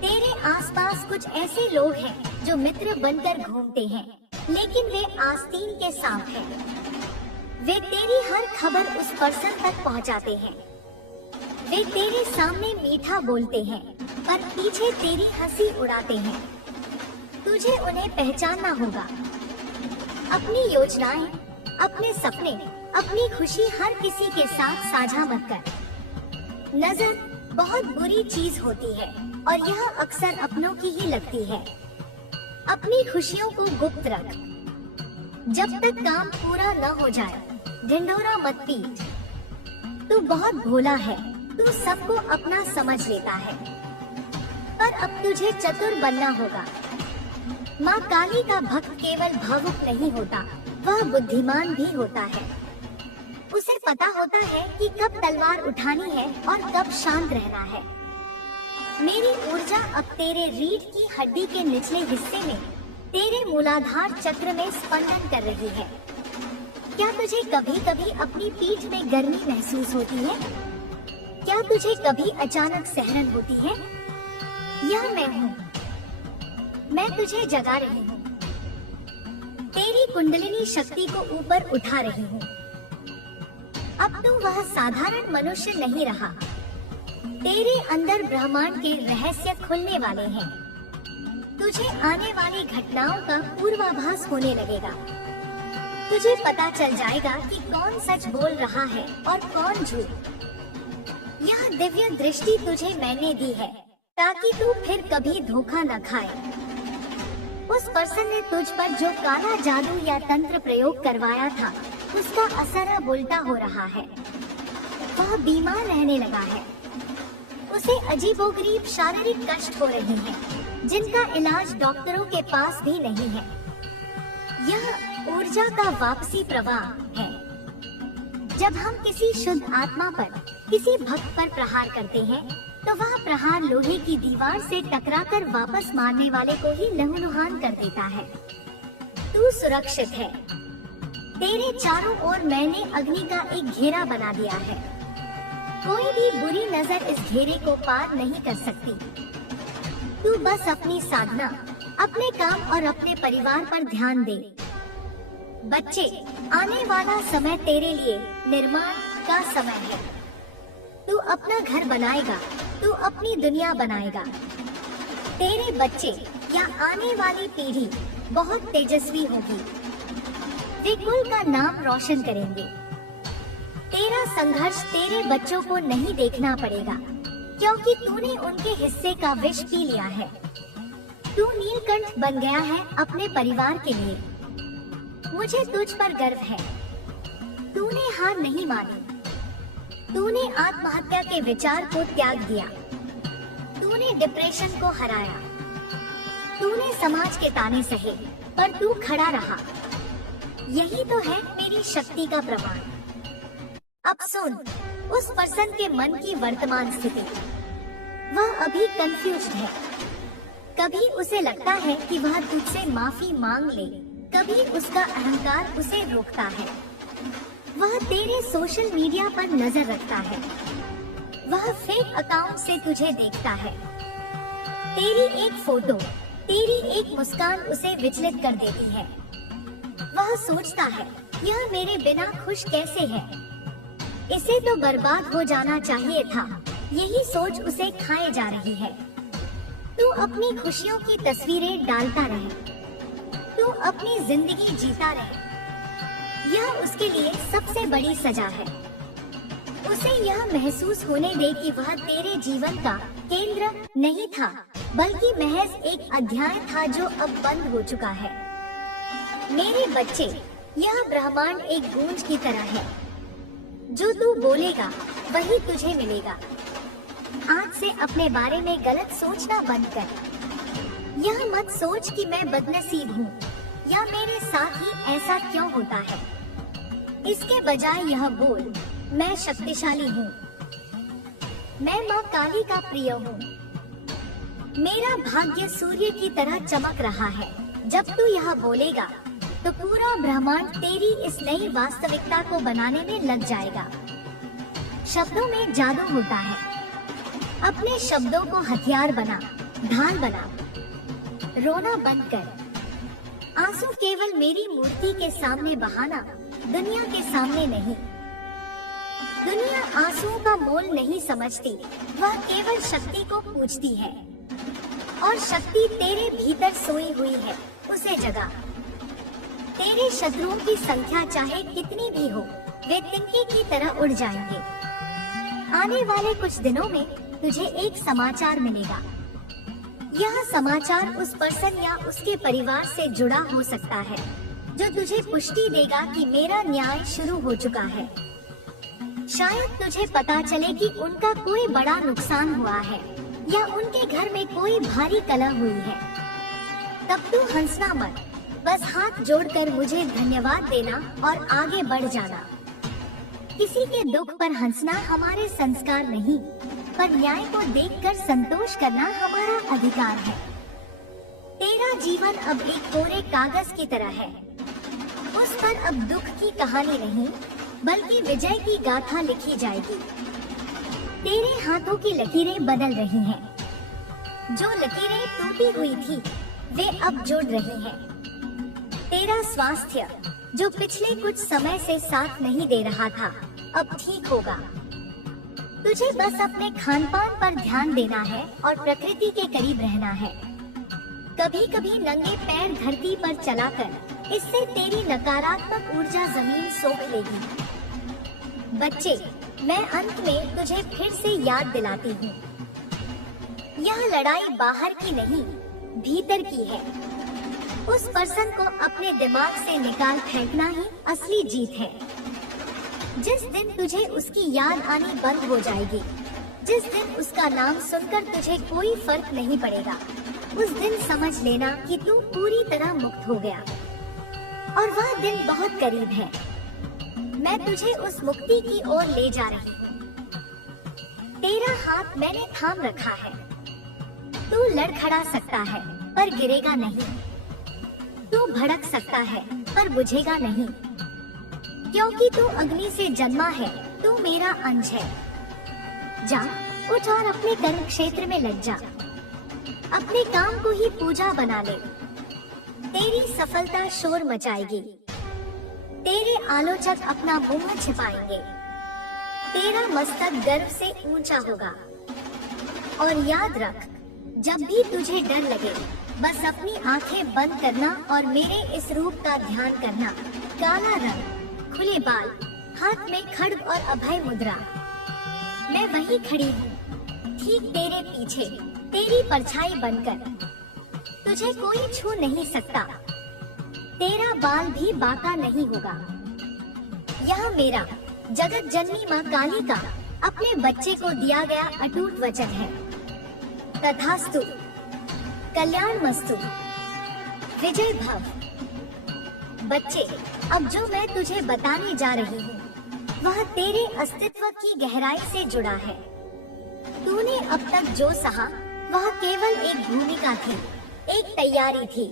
तेरे आसपास कुछ ऐसे लोग हैं जो मित्र बनकर घूमते हैं, लेकिन वे आस्तीन के सांप हैं। वे तेरी हर खबर उस पर्सन तक पहुंचाते हैं। वे तेरे सामने मीठा बोलते हैं, पर पीछे तेरी हंसी उड़ाते हैं। तुझे उन्हें पहचानना होगा। अपनी योजनाएं, अपने सपने, अपनी खुशी हर किसी के साथ साझा मत कर। नजर बहुत बुरी चीज होती है और यह अक्सर अपनों की ही लगती है। अपनी खुशियों को गुप्त रख। जब तक काम पूरा न हो जाए, ढिंढोरा मत पीट। तू बहुत भोला है, तू सबको अपना समझ लेता है, पर अब तुझे चतुर बनना होगा। माँ काली का भक्त केवल भावुक नहीं होता, वह बुद्धिमान भी होता है। उसे पता होता है कि कब तलवार उठानी है और कब शांत रहना है। मेरी ऊर्जा अब तेरे रीढ़ की हड्डी के निचले हिस्से में, तेरे मूलाधार चक्र में स्पंदन कर रही है। क्या तुझे कभी कभी अपनी पीठ में गर्मी महसूस होती है? क्या तुझे कभी अचानक सहरन होती है? यह मैं हूँ। मैं तुझे जगा रही हूँ। तेरी कुंडलिनी शक्ति को ऊपर उठा रही हूँ। अब तू वह साधारण मनुष्य नहीं रहा। तेरे अंदर ब्रह्मांड के रहस्य खुलने वाले हैं। तुझे आने वाली घटनाओं का पूर्वाभास होने लगेगा। तुझे पता चल जाएगा कि कौन सच बोल रहा है और कौन झूठ। यह दिव्य दृष्टि तुझे मैंने दी है, ताकि तू फिर कभी धोखा न खाए। उस पर्सन ने तुझ पर जो काला जादू या तंत्र प्रयोग करवाया था, उसका असर अब उल्टा हो रहा है। वह बीमार रहने लगा है। उसे अजीबोगरीब शारीरिक कष्ट हो रहे हैं, जिनका इलाज डॉक्टरों के पास भी नहीं है। यह ऊर्जा का वापसी प्रवाह है। जब हम किसी शुद्ध आत्मा पर, किसी भक्त पर प्रहार करते हैं, तो वह प्रहार लोहे की दीवार से टकराकर वापस मारने वाले को ही लहूलुहान कर देता है। तू सुरक्षित है। तेरे चारों ओर मैंने अग्नि का एक घेरा बना दिया है। कोई भी बुरी नजर इस घेरे को पार नहीं कर सकती। तू बस अपनी साधना, अपने काम और अपने परिवार पर ध्यान दे। बच्चे, आने वाला समय तेरे लिए निर्माण का समय है। तू अपना घर बनाएगा, तू अपनी दुनिया बनाएगा। तेरे बच्चे या आने वाली पीढ़ी बहुत तेजस्वी होगी। वे कुल का नाम रोशन करेंगे। तेरा संघर्ष तेरे बच्चों को नहीं देखना पड़ेगा, क्योंकि तूने उनके हिस्से का विष पी लिया है। तू नीलकंठ बन गया है अपने परिवार के लिए। मुझे तुझ पर गर्व है। तूने हार नहीं मानी। तूने आत्महत्या के विचार को त्याग दिया। तू तूने डिप्रेशन को हराया, तूने समाज के ताने सहे, पर तू खड़ा रहा। यही तो है मेरी शक्ति का प्रमाण। अब सुन उस पर्सन के मन की वर्तमान स्थिति। वह अभी कंफ्यूज्ड है। कभी उसे लगता है कि वह तुझसे माफी मांग ले, कभी उसका अहंकार उसे रोकता है। वह तेरे सोशल मीडिया पर नजर रखता है, वह फेक अकाउंट से तुझे देखता है। तेरी एक फोटो, तेरी एक मुस्कान उसे विचलित कर देती है। वह सोचता है यह मेरे बिना खुश कैसे है, इसे तो बर्बाद हो जाना चाहिए था। यही सोच उसे खाए जा रही है। तू अपनी खुशियों की तस्वीरें डालता रहे, तू अपनी जिंदगी जीता रहे। यह उसके लिए सबसे बड़ी सजा है। उसे यह महसूस होने दे कि वह तेरे जीवन का केंद्र नहीं था, बल्कि महज एक अध्याय था जो अब बंद हो चुका है। मेरे बच्चे, यह ब्रह्मांड एक गूंज की तरह है। जो तू बोलेगा वही तुझे मिलेगा। आज से अपने बारे में गलत सोचना बंद कर। यह मत सोच कि मैं बदनसीब हूँ या मेरे साथ ही ऐसा क्यों होता है। इसके बजाय यह बोल, मैं शक्तिशाली हूँ, मैं माँ काली का प्रिय हूँ, मेरा भाग्य सूर्य की तरह चमक रहा है। जब तू यह बोलेगा तो पूरा ब्रह्मांड तेरी इस नई वास्तविकता को बनाने में लग जाएगा। शब्दों में जादू होता है। अपने शब्दों को हथियार बना, ढाल बना। रोना बंद कर। आंसू केवल मेरी मूर्ति के सामने बहाना, दुनिया के सामने नहीं। दुनिया आंसुओं का मोल नहीं समझती, वह केवल शक्ति को पूजती है। और शक्ति तेरे भीतर सोई हुई है, उसे जगा। तेरे शत्रुओं की संख्या चाहे कितनी भी हो, वे तिनके की तरह उड़ जाएंगे। आने वाले कुछ दिनों में तुझे एक समाचार मिलेगा। यह समाचार उस पर्सन या उसके परिवार से जुड़ा हो सकता है, जो तुझे पुष्टि देगा कि मेरा न्याय शुरू हो चुका है। शायद तुझे पता चले कि उनका कोई बड़ा नुकसान हुआ है या उनके घर में कोई भारी कलह हुई है। तब तू हंसना मत, बस हाथ जोड़कर मुझे धन्यवाद देना और आगे बढ़ जाना। किसी के दुख पर हंसना हमारे संस्कार नहीं, पर न्याय को देखकर संतोष करना हमारा अधिकार है। तेरा जीवन अब एक कोरे कागज की तरह है। उस पर अब दुख की कहानी नहीं, बल्कि विजय की गाथा लिखी जाएगी। तेरे हाथों की लकीरें बदल रही हैं। जो लकीरें टूटी हुई थी, वे अब जुड़ रही हैं। तेरा स्वास्थ्य, जो पिछले कुछ समय से साथ नहीं दे रहा था, अब ठीक होगा। तुझे बस अपने खान पान पर ध्यान देना है और प्रकृति के करीब रहना है। कभी कभी नंगे पैर धरती पर चलाकर, इससे तेरी नकारात्मक ऊर्जा जमीन सोख लेगी। बच्चे, मैं अंत में तुझे फिर से याद दिलाती हूँ, यह लड़ाई बाहर की नहीं, भीतर की है। उस पर्सन को अपने दिमाग से निकाल फेंकना ही असली जीत है। जिस दिन तुझे उसकी याद आनी बंद हो जाएगी, जिस दिन उसका नाम सुनकर तुझे कोई फर्क नहीं पड़ेगा, उस दिन समझ लेना कि तू पूरी तरह मुक्त हो गया। और वह दिन बहुत करीब है। मैं तुझे उस मुक्ति की ओर ले जा रही हूँ। तेरा हाथ मैंने थाम रखा है। तू लड़खड़ा सकता है, पर गिरेगा नहीं। तू भड़क सकता है, पर बुझेगा नहीं। क्योंकि तू अग्नि से जन्मा है, तू मेरा अंश है। जा, उठ और अपने कर्म क्षेत्र में लग जा। अपने काम को ही पूजा बना ले। तेरी सफलता शोर मचाएगी। तेरे आलोचक अपना मुंह छिपाएंगे। तेरा मस्तक गर्व से ऊंचा होगा। और याद रख, जब भी तुझे डर लगे, बस अपनी आंखें बंद करना और मेरे इस रूप का ध्यान करना। काला रंग, खुले बाल, हाथ में खड्ग और अभय मुद्रा। मैं वहीं खड़ी हूँ, ठीक तेरे पीछे, तेरी परछाई बनकर। तुझे कोई छू नहीं सकता। तेरा बाल भी बांका नहीं होगा। यह मेरा जगत जननी माँ काली का अपने बच्चे को दिया गया अटूट वचन है। तथास्तु, कल्याण मस्तु, विजय भव। बच्चे, अब जो मैं तुझे बताने जा रही हूँ वह तेरे अस्तित्व की गहराई से जुड़ा है। तूने अब तक जो सहा वह केवल एक भूमिका थी, एक तैयारी थी।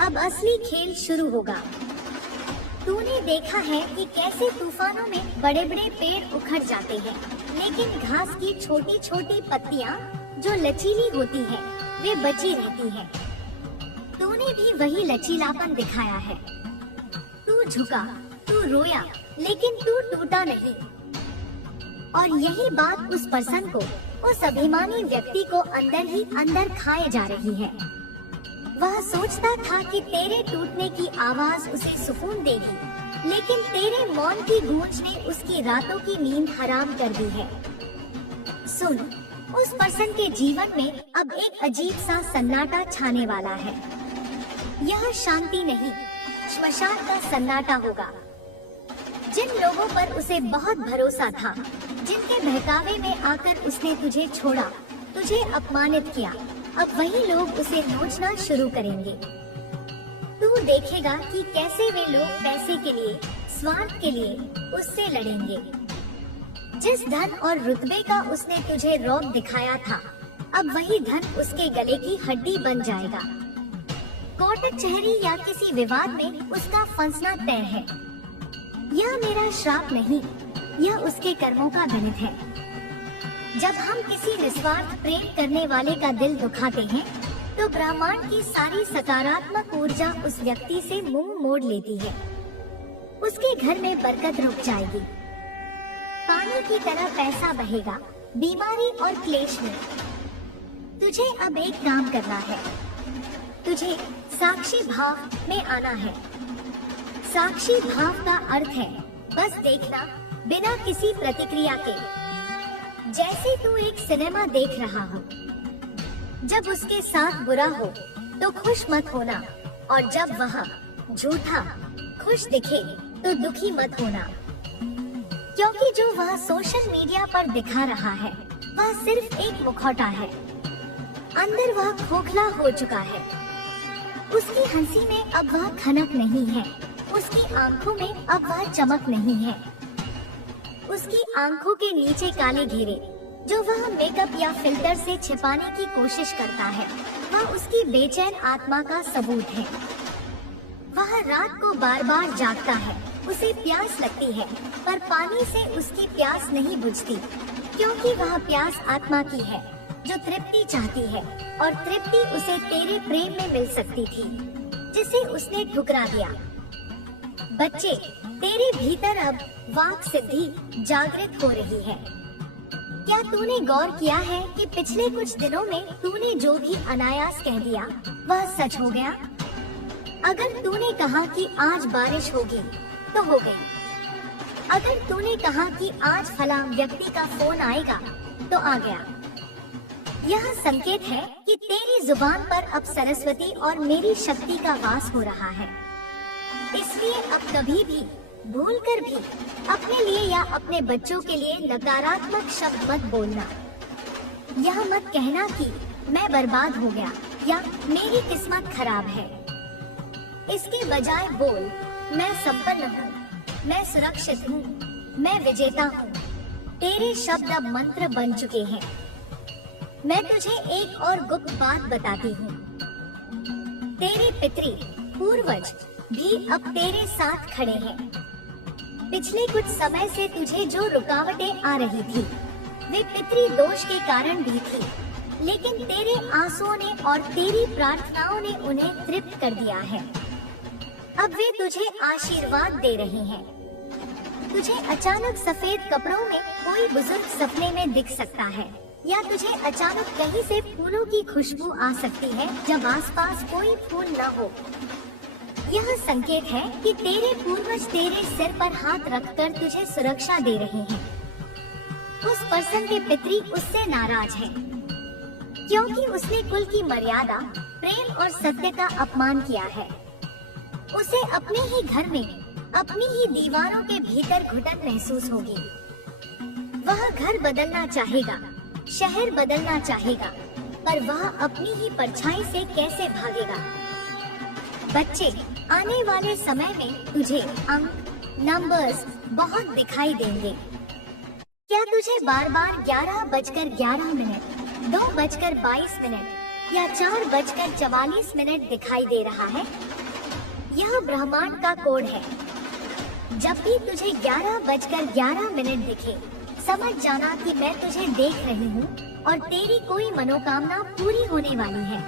अब असली खेल शुरू होगा। तूने देखा है कि कैसे तूफानों में बड़े बड़े पेड़ उखड़ जाते हैं, लेकिन घास की छोटी छोटी पत्तियां जो लचीली होती हैं, वे बची रहती हैं। तूने भी वही लचीलापन दिखाया है। तू झुका, तू रोया, लेकिन तू टूटा नहीं। और यही बात उस पर्सन को, उस अभिमानी व्यक्ति को अंदर ही अंदर खाए जा रही है। वह सोचता था कि तेरे टूटने की आवाज उसे सुकून देगी, लेकिन तेरे मौन की गूंज ने उसकी रातों की नींद हराम कर दी है। सुन, उस पर्सन के जीवन में अब एक अजीब सा सन्नाटा छाने वाला है। यह शांति नहीं, श्मशान का सन्नाटा होगा। जिन लोगों पर उसे बहुत भरोसा था, जिनके बहकावे में आकर उसने तुझे छोड़ा, तुझे अपमानित किया, अब वही लोग उसे नोचना शुरू करेंगे। तू देखेगा कि कैसे वे लोग पैसे के लिए, स्वार्थ के लिए उससे लड़ेंगे। जिस धन और रुतबे का उसने तुझे रौब दिखाया था, अब वही धन उसके गले की हड्डी बन जाएगा। कोर्ट कचहरी या किसी विवाद में उसका फंसना तय है। यह मेरा श्राप नहीं, यह उसके कर्मों का गणित है। जब हम किसी निस्वार्थ प्रेम करने वाले का दिल दुखाते हैं, तो ब्रह्मांड की सारी सकारात्मक ऊर्जा उस व्यक्ति से मुंह मोड़ लेती है। उसके घर में बरकत रुक जाएगी। पानी की तरह पैसा बहेगा, बीमारी और क्लेश में। तुझे अब एक काम करना है। तुझे साक्षी भाव में आना है। साक्षी भाव का अर्थ है बस देखना, बिना किसी प्रतिक्रिया के। जैसे तू एक सिनेमा देख रहा हो, जब उसके साथ बुरा हो तो खुश मत होना, और जब वह झूठा खुश दिखे तो दुखी मत होना, क्योंकि जो वह सोशल मीडिया पर दिखा रहा है वह सिर्फ एक मुखौटा है। अंदर वह खोखला हो चुका है। उसकी हंसी में अब वह खनक नहीं है, उसकी आंखों में अब वह चमक नहीं है। उसकी आंखों के नीचे काले घेरे जो वह मेकअप या फिल्टर से छिपाने की कोशिश करता है, वह उसकी बेचैन आत्मा का सबूत है। वह रात को बार बार जागता है, उसे प्यास लगती है, पर पानी से उसकी प्यास नहीं बुझती, क्योंकि वह प्यास आत्मा की है जो तृप्ति चाहती है, और तृप्ति उसे तेरे प्रेम में मिल सकती थी, जिसे उसने ठुकरा दिया। बच्चे, तेरे भीतर अब वाक सिद्धि जागृत हो रही है। क्या तूने गौर किया है कि पिछले कुछ दिनों में तूने जो भी अनायास कह दिया वह सच हो गया? अगर तूने कहा कि आज बारिश होगी तो हो गई। अगर तूने कहा कि आज फला व्यक्ति का फोन आएगा तो आ गया। यह संकेत है कि तेरी जुबान पर अब सरस्वती और मेरी शक्ति का वास हो रहा है। इसलिए अब कभी भी, भूल कर भी अपने लिए या अपने बच्चों के लिए नकारात्मक शब्द मत बोलना। यह मत कहना कि मैं बर्बाद हो गया या मेरी किस्मत खराब है। इसके बजाय बोल, मैं संपन्न हूँ, मैं सुरक्षित हूँ, मैं विजेता हूँ। तेरे शब्द अब मंत्र बन चुके हैं। मैं तुझे एक और गुप्त बात बताती हूँ। तेरे पितृ पूर्वज भी अब तेरे साथ खड़े हैं। पिछले कुछ समय से तुझे जो रुकावटें आ रही थी, वे पितृ दोष के कारण भी थी, लेकिन तेरे आंसुओं ने और तेरी प्रार्थनाओं ने उन्हें तृप्त कर दिया है। अब वे तुझे आशीर्वाद दे रहे हैं। तुझे अचानक सफेद कपड़ों में कोई बुजुर्ग सपने में दिख सकता है, या तुझे अचानक कहीं से फूलों की खुशबू आ सकती है जब आसपास कोई फूल न हो। यह संकेत है कि तेरे पूर्वज तेरे सिर पर हाथ रखकर तुझे सुरक्षा दे रहे हैं। उस पर्सन के पितृ उससे नाराज हैं, क्योंकि उसने कुल की मर्यादा, प्रेम और सत्य का अपमान किया है। उसे अपने ही घर में, अपनी ही दीवारों के भीतर घुटन महसूस होगी। वह घर बदलना चाहेगा, शहर बदलना चाहेगा, पर वह अपनी ही परछाई से कैसे भागेगा। बच्चे, आने वाले समय में तुझे अंक, नंबर्स बहुत दिखाई देंगे। क्या तुझे बार बार 11:11, 2:22 या 4:44 दिखाई दे रहा है? यह ब्रह्मांड का कोड है। जब भी तुझे 11:11 दिखे, समझ जाना कि मैं तुझे देख रही हूँ और तेरी कोई मनोकामना पूरी होने वाली है।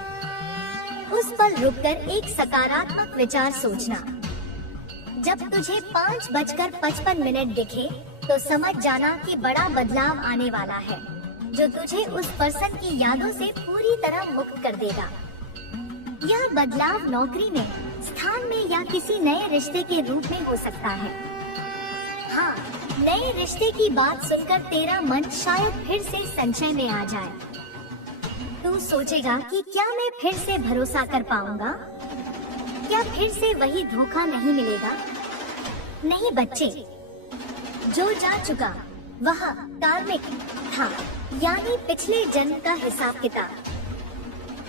उस पल रुककर एक सकारात्मक विचार सोचना। जब तुझे 5:55 दिखे, तो समझ जाना कि बड़ा बदलाव आने वाला है, जो तुझे उस पर्सन की यादों से पूरी तरह मुक्त कर देगा। यह बदलाव नौकरी में, स्थान में या किसी नए रिश्ते के रूप में हो सकता है। हाँ, नए रिश्ते की बात सुनकर तेरा मन शायद फिर से संशय में आ जाए। तू सोचेगा कि क्या मैं फिर से भरोसा कर पाऊंगा? क्या फिर से वही धोखा नहीं मिलेगा? नहीं बच्चे, जो जा चुका वह कार्मिक था, यानी पिछले जन्म का हिसाब किताब।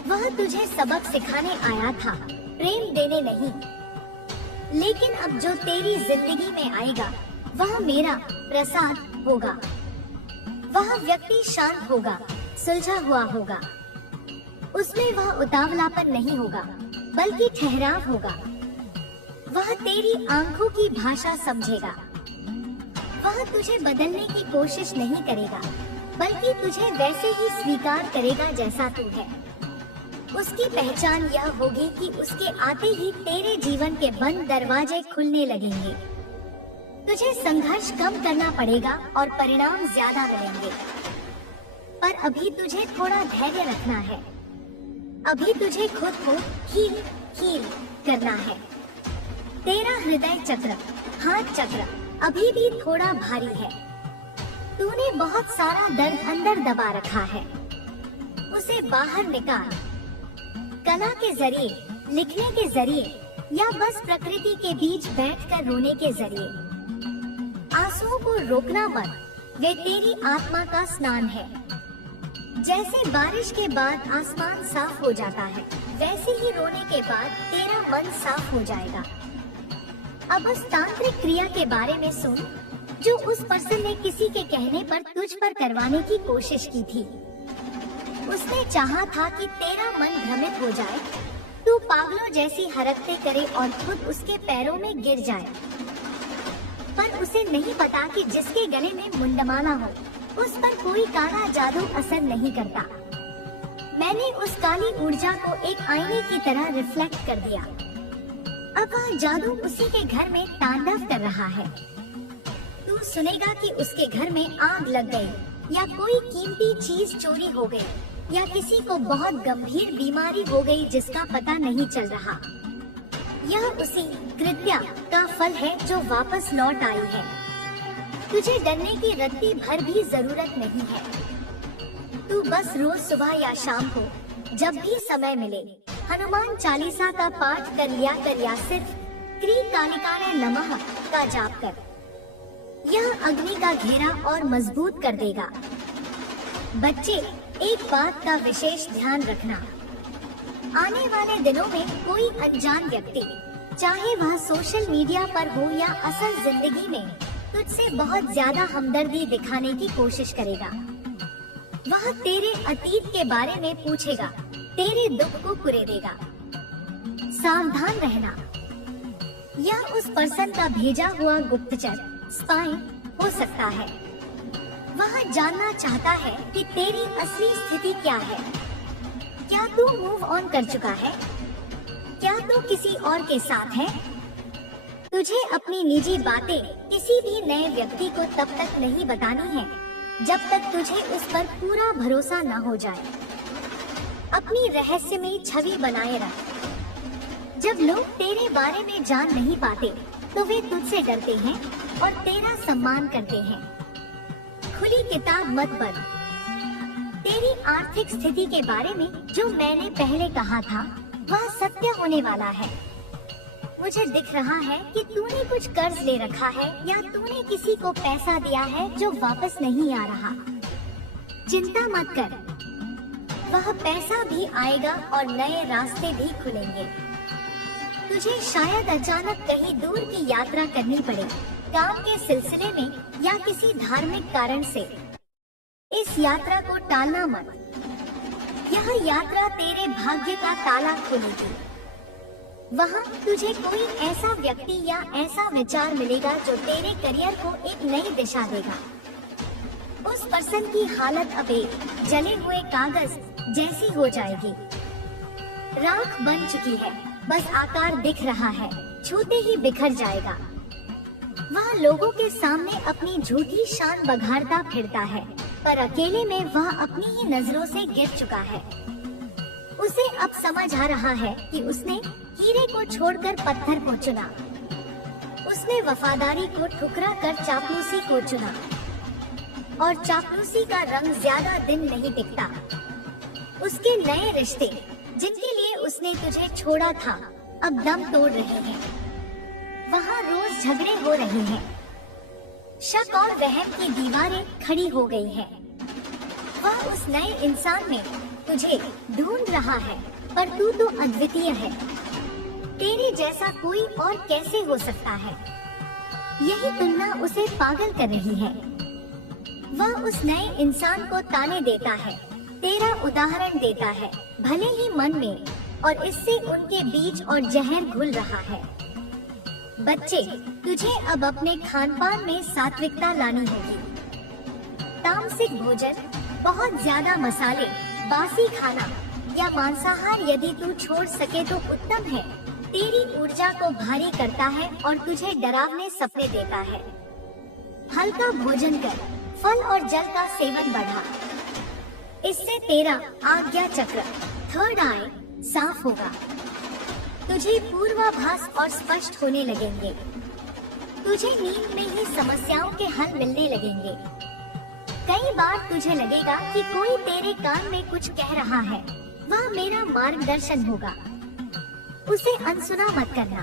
वह तुझे सबक सिखाने आया था, प्रेम देने नहीं। लेकिन अब जो तेरी जिंदगी में आएगा, वह मेरा प्रसाद होगा। वह व्यक्ति शांत होगा, सुलझा हुआ होगा। उसमें वह उतावलापन नहीं होगा, बल्कि ठहराव होगा। वह तेरी आंखों की भाषा समझेगा। वह तुझे बदलने की कोशिश नहीं करेगा, बल्कि तुझे वैसे ही स्वीकार करेगा जैसा तू है। उसकी पहचान यह होगी कि उसके आते ही तेरे जीवन के बंद दरवाजे खुलने लगेंगे। तुझे संघर्ष कम करना पड़ेगा और परिणाम ज्यादा मिलेंगे। पर अभी तुझे थोड़ा धैर्य रखना है। अभी तुझे खुद को हील करना है। तेरा हृदय चक्र, हार्ट चक्र अभी भी थोड़ा भारी है। तूने बहुत सारा दर्द अंदर दबा रखा है। उसे बाहर निकाल। कला के जरिए, लिखने के जरिए या बस प्रकृति के बीच बैठकर रोने के जरिए। आंसुओं को रोकना मत, वे तेरी आत्मा का स्नान है। जैसे बारिश के बाद आसमान साफ हो जाता है, वैसे ही रोने के बाद तेरा मन साफ हो जाएगा। अब उस तांत्रिक क्रिया के बारे में सुन, जो उस पर्सन ने किसी के कहने पर तुझ पर करवाने की कोशिश की थी। उसने चाहा था कि तेरा मन भ्रमित हो जाए, तू पागलों जैसी हरकतें करे और खुद उसके पैरों में गिर जाए। पर उसे नहीं पता कि जिसके गले में मुंडमाला हो, उस पर कोई काला जादू असर नहीं करता। मैंने उस काली ऊर्जा को एक आईने की तरह रिफ्लेक्ट कर दिया। अब वह जादू उसी के घर में तांडव कर रहा है। तू सुनेगा कि उसके घर में आग लग गई, या कोई कीमती चीज चोरी हो गई, या किसी को बहुत गंभीर बीमारी हो गई जिसका पता नहीं चल रहा। यह उसी कृत्या का फल है जो वापस लौट आई है। तुझे डरने की रत्ती भर भी जरूरत नहीं है। तू बस रोज सुबह या शाम को, जब भी समय मिले, हनुमान चालीसा का पाठ कर लिया कर या सिर्फ क्री कालिकाय नमः का जाप कर। यह अग्नि का घेरा और मजबूत कर देगा। बच्चे, एक बात का विशेष ध्यान रखना। आने वाले दिनों में कोई अनजान व्यक्ति, चाहे वह सोशल मीडिया पर हो या असल जिंदगी में, तुझसे बहुत ज्यादा हमदर्दी दिखाने की कोशिश करेगा। वह तेरे अतीत के बारे में पूछेगा, तेरे दुख को कुरेदेगा। सावधान रहना। यह उस पर्सन का भेजा हुआ गुप्तचर, स्पाई हो सकता है। वह जानना चाहता है कि तेरी असली स्थिति क्या है। क्या तू मूव ऑन कर चुका है? क्या तू किसी और के साथ है? तुझे अपनी निजी बातें किसी भी नए व्यक्ति को तब तक नहीं बतानी है, जब तक तुझे उस पर पूरा भरोसा न हो जाए। अपनी रहस्यमयी छवि बनाए रख। जब लोग तेरे बारे में जान नहीं पाते, तो वे तुझसे डरते हैं और तेरा सम्मान करते हैं। खुली किताब मत बंद। तेरी आर्थिक स्थिति के बारे में जो मैंने पहले कहा था, वह सत्य होने वाला है। मुझे दिख रहा है कि तूने कुछ कर्ज ले रखा है या तूने किसी को पैसा दिया है जो वापस नहीं आ रहा। चिंता मत कर, वह पैसा भी आएगा और नए रास्ते भी खुलेंगे। तुझे शायद अचानक कहीं दूर की यात्रा करनी पड़े, काम के सिलसिले में या किसी धार्मिक कारण से। इस यात्रा को टालना मत, यह यात्रा तेरे भाग्य का ताला खोलेगी। वहाँ तुझे कोई ऐसा व्यक्ति या ऐसा विचार मिलेगा जो तेरे करियर को एक नई दिशा देगा। उस पर्सन की हालत अब एक जले हुए कागज जैसी हो जाएगी। राख बन चुकी है, बस आकार दिख रहा है, छूते ही बिखर जाएगा। वह लोगों के सामने अपनी झूठी शान बघाड़ता फिरता है, पर अकेले में वह अपनी ही नजरों से गिर चुका है। उसे अब समझ आ रहा है कि उसने हीरे को छोड़कर पत्थर को चुना। उसने वफादारी को ठुकरा कर चापलूसी को चुना, और चापलूसी का रंग ज्यादा दिन नहीं टिकता। उसके नए रिश्ते, जिनके लिए उसने तुझे छोड़ा था, अब दम तोड़ रहे हैं। वहाँ रोज झगड़े हो रहे हैं, शक और वहम की दीवारें खड़ी हो गई हैं। वह उस नए इंसान में तुझे ढूंढ रहा है, पर तू तो अद्वितीय है। तेरे जैसा कोई और कैसे हो सकता है? यही तुलना उसे पागल कर रही है। वह उस नए इंसान को ताने देता है, तेरा उदाहरण देता है, भले ही मन में, और इससे उनके बीच और जहर घुल रहा है। बच्चे, तुझे अब अपने खानपान में सात्विकता लानी होगी। तामसिक भोजन, बहुत ज्यादा मसाले, बासी खाना या मांसाहार यदि तू छोड़ सके तो उत्तम है। तेरी ऊर्जा को भारी करता है और तुझे डरावने सपने देता है। हल्का भोजन कर, फल और जल का सेवन बढ़ा। इससे तेरा आज्ञा चक्र, थर्ड आई, साफ होगा। तुझे पूर्वाभास और स्पष्ट होने लगेंगे। तुझे नींद में ही समस्याओं के हल मिलने लगेंगे। कई बार तुझे लगेगा कि कोई तेरे कान में कुछ कह रहा है, वह मेरा मार्गदर्शन होगा। उसे अनसुना मत करना।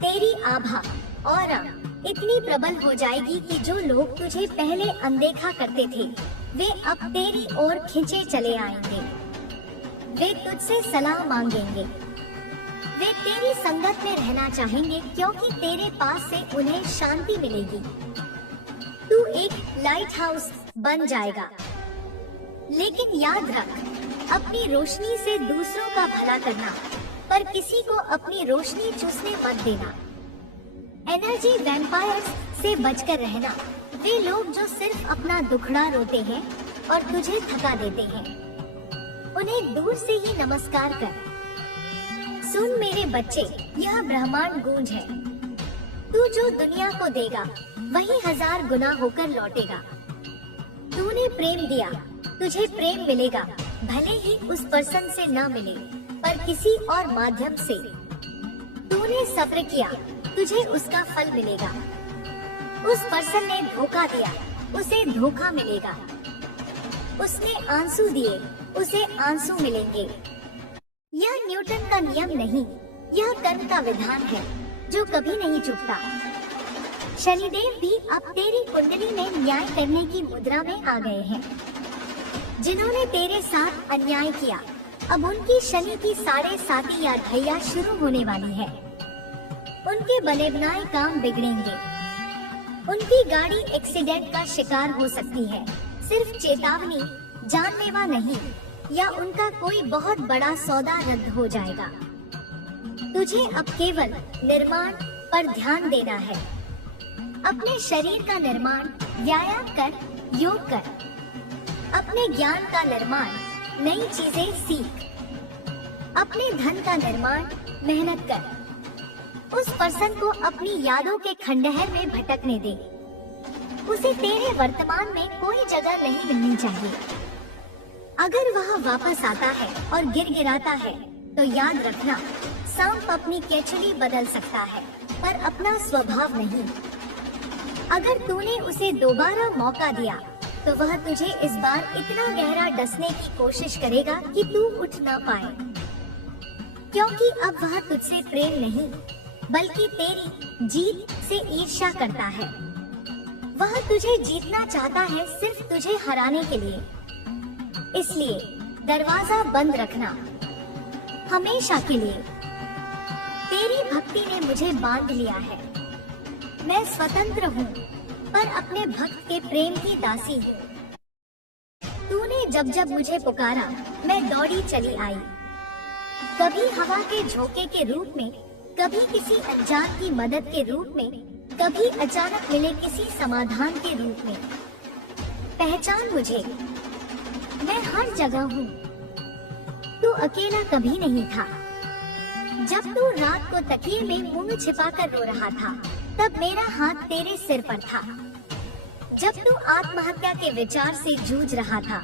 तेरी आभा और इतनी प्रबल हो जाएगी कि जो लोग तुझे पहले अनदेखा करते थे, वे अब तेरी ओर खिंचे चले आएंगे। वे तुझसे सलाह मांगेंगे। वे तेरी संगत में रहना चाहेंगे क्योंकि तेरे पास से उन्हें शांति मिलेगी। तू एक लाइट हाउस बन जाएगा। लेकिन याद रख, अपनी रोशनी से दूसरों का भला करना, पर किसी को अपनी रोशनी चूसने मत देना। एनर्जी वैम्पायर्स से बचकर रहना। वे लोग जो सिर्फ अपना दुखड़ा रोते हैं और तुझे थका देते हैं, उन्हें दूर से ही नमस्कार कर। सुन मेरे बच्चे, यह ब्रह्मांड गूंज है। तू जो दुनिया को देगा, वही 1000 गुना होकर लौटेगा। तूने प्रेम दिया, तुझे प्रेम मिलेगा, भले ही उस पर्सन से न मिले, पर किसी और माध्यम से। तूने सब्र किया, तुझे उसका फल मिलेगा। उस पर्सन ने धोखा दिया, उसे धोखा मिलेगा। उसने आंसू दिए, उसे आंसू मिलेंगे। यह न्यूटन का नियम नहीं, यह कर्म का विधान है जो कभी नहीं चूकता। शनिदेव भी अब तेरी कुंडली में न्याय करने की मुद्रा में आ गए हैं। जिन्होंने तेरे साथ अन्याय किया, अब उनकी शनि की 7.5 या ढैया शुरू होने वाली है। उनके बने बनाए काम बिगड़ेंगे। उनकी गाड़ी एक्सीडेंट का शिकार हो सकती है। सिर्फ चेतावनी, जानलेवा नहीं, या उनका कोई बहुत बड़ा सौदा रद्द हो जाएगा। तुझे अब केवल निर्माण पर ध्यान देना है। अपने शरीर का निर्माण व्यायाम कर, योग कर। अपने ज्ञान का निर्माण, नई चीजें सीख। अपने धन का निर्माण मेहनत कर। उस पर्सन को अपनी यादों के खंडहर में भटकने दे। उसे तेरे वर्तमान में कोई जगह नहीं मिलनी चाहिए। अगर वह वापस आता है और गिड़गिड़ाता है, तो याद रखना, सांप अपनी केचुली बदल सकता है, पर अपना स्वभाव नहीं। अगर तूने उसे दोबारा मौका दिया, तो वह तुझे इस बार इतना गहरा डसने की कोशिश करेगा कि तू उठ ना पाए। क्योंकि अब वह तुझसे प्रेम नहीं, बल्कि तेरी जीत से ईर्ष्या करता है। वह तुझे जीतना चाहता है, सिर्फ तुझे हराने के लिए। इसलिए दरवाजा बंद रखना हमेशा के लिए। तेरी भक्ति ने मुझे बांध लिया है। मैं स्वतंत्र हूँ, पर अपने भक्त के प्रेम की दासी हूँ। तूने जब जब मुझे पुकारा, मैं दौड़ी चली आई। कभी हवा के झोंके के रूप में, कभी किसी अनजान की मदद के रूप में, कभी अचानक मिले किसी समाधान के रूप में। पहचान मुझे, मैं हर जगह हूँ। तू अकेला कभी नहीं था। जब तू रात को तकिए में मुंह छिपाकर रो रहा था, तब मेरा हाथ तेरे सिर पर था। जब तू आत्महत्या के विचार से जूझ रहा था,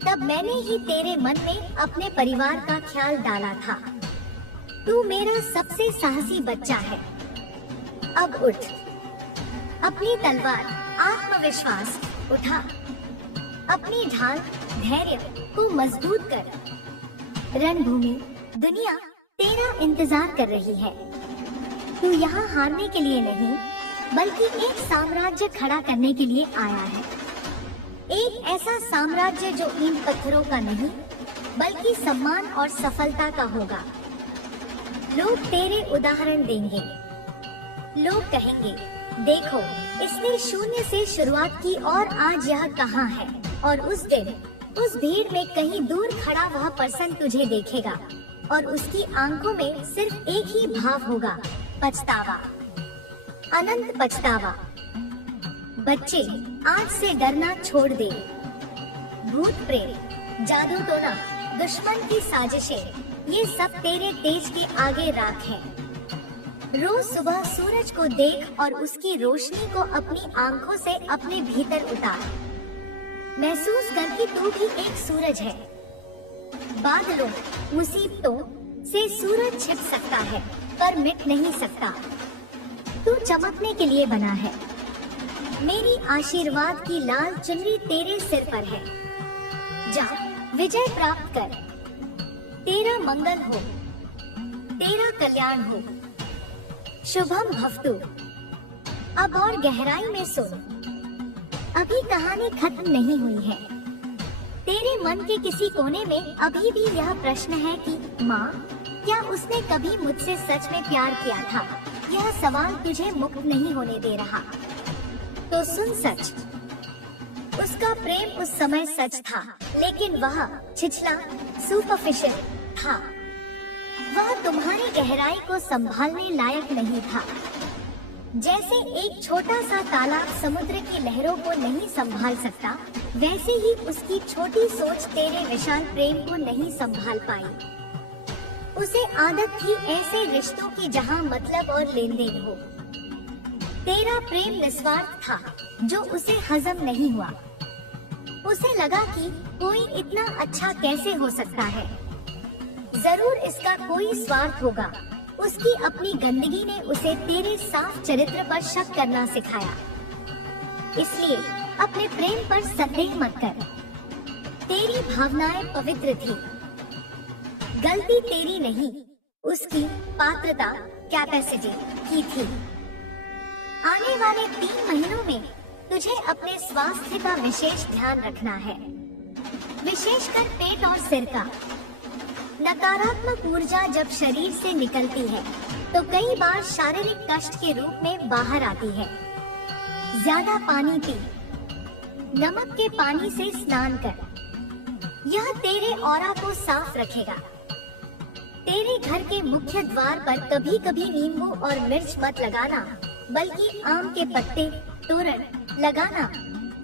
तब मैंने ही तेरे मन में अपने परिवार का ख्याल डाला था। तू मेरा सबसे साहसी बच्चा है। अब उठ, अपनी तलवार आत्मविश्वास उठा, अपनी ढाल धैर्य को मजबूत कर। रणभूमि दुनिया तेरा इंतजार कर रही है। तू यहाँ हारने के लिए नहीं, बल्कि एक साम्राज्य खड़ा करने के लिए आया है। एक ऐसा साम्राज्य जो ईंट पत्थरों का नहीं, बल्कि सम्मान और सफलता का होगा। लोग तेरे उदाहरण देंगे। लोग कहेंगे, देखो, इसने शून्य से शुरुआत की और आज यह कहाँ है। और उस दिन उस भीड़ में कहीं दूर खड़ा वह पर्सन तुझे देखेगा और उसकी आंखों में सिर्फ एक ही भाव होगा, पछतावा, अनंत पछतावा। बच्चे, आज से डरना छोड़ दे। भूत प्रेत, जादू टोना, दुश्मन की साजिशें, ये सब तेरे तेज के आगे राख है। रोज सुबह सूरज को देख और उसकी रोशनी को अपनी आंखों से अपने भीतर उतार। महसूस कर कि तू भी एक सूरज है। बादलों, मुसीबतों से सूरज छिप सकता है, पर मिट नहीं सकता। तू चमकने के लिए बना है। मेरी आशीर्वाद की लाल चुनरी तेरे सिर पर है। जा, विजय प्राप्त कर। तेरा मंगल हो, तेरा कल्याण हो। शुभम भवतु। अब और गहराई में सुन। अभी कहानी खत्म नहीं हुई है। तेरे मन के किसी कोने में अभी भी यह प्रश्न है कि माँ, क्या उसने कभी मुझसे सच में प्यार किया था? यह सवाल तुझे मुक्त नहीं होने दे रहा। तो सुन सच। उसका प्रेम उस समय सच था, लेकिन वह छिछला, सुपरफिशियल था। वह तुम्हारी गहराई को संभालने लायक नहीं था। जैसे एक छोटा सा तालाब समुद्र की लहरों को नहीं संभाल सकता, वैसे ही उसकी छोटी सोच तेरे विशाल प्रेम को नहीं संभाल पाई। उसे आदत थी ऐसे रिश्तों की जहां मतलब और लेन देन हो। तेरा प्रेम निस्वार्थ था, जो उसे हजम नहीं हुआ। उसे लगा कि कोई इतना अच्छा कैसे हो सकता है, जरूर इसका कोई स्वार्थ होगा। उसकी अपनी गंदगी ने उसे तेरे साफ चरित्र पर शक करना सिखाया। इसलिए अपने प्रेम पर संदेह मत कर। तेरी भावनाएं पवित्र थी। गलती तेरी नहीं, उसकी पात्रता, कैपेसिटी की थी। आने वाले 3 महीनों में तुझे अपने स्वास्थ्य का विशेष ध्यान रखना है, विशेषकर पेट और सिर का। नकारात्मक ऊर्जा जब शरीर से निकलती है, तो कई बार शारीरिक कष्ट के रूप में बाहर आती है। ज्यादा पानी पी, नमक के पानी से स्नान कर। यह तेरे ऑरा को साफ रखेगा। तेरे घर के मुख्य द्वार पर कभी कभी नींबू और मिर्च मत लगाना, बल्कि आम के पत्ते, तोरण लगाना,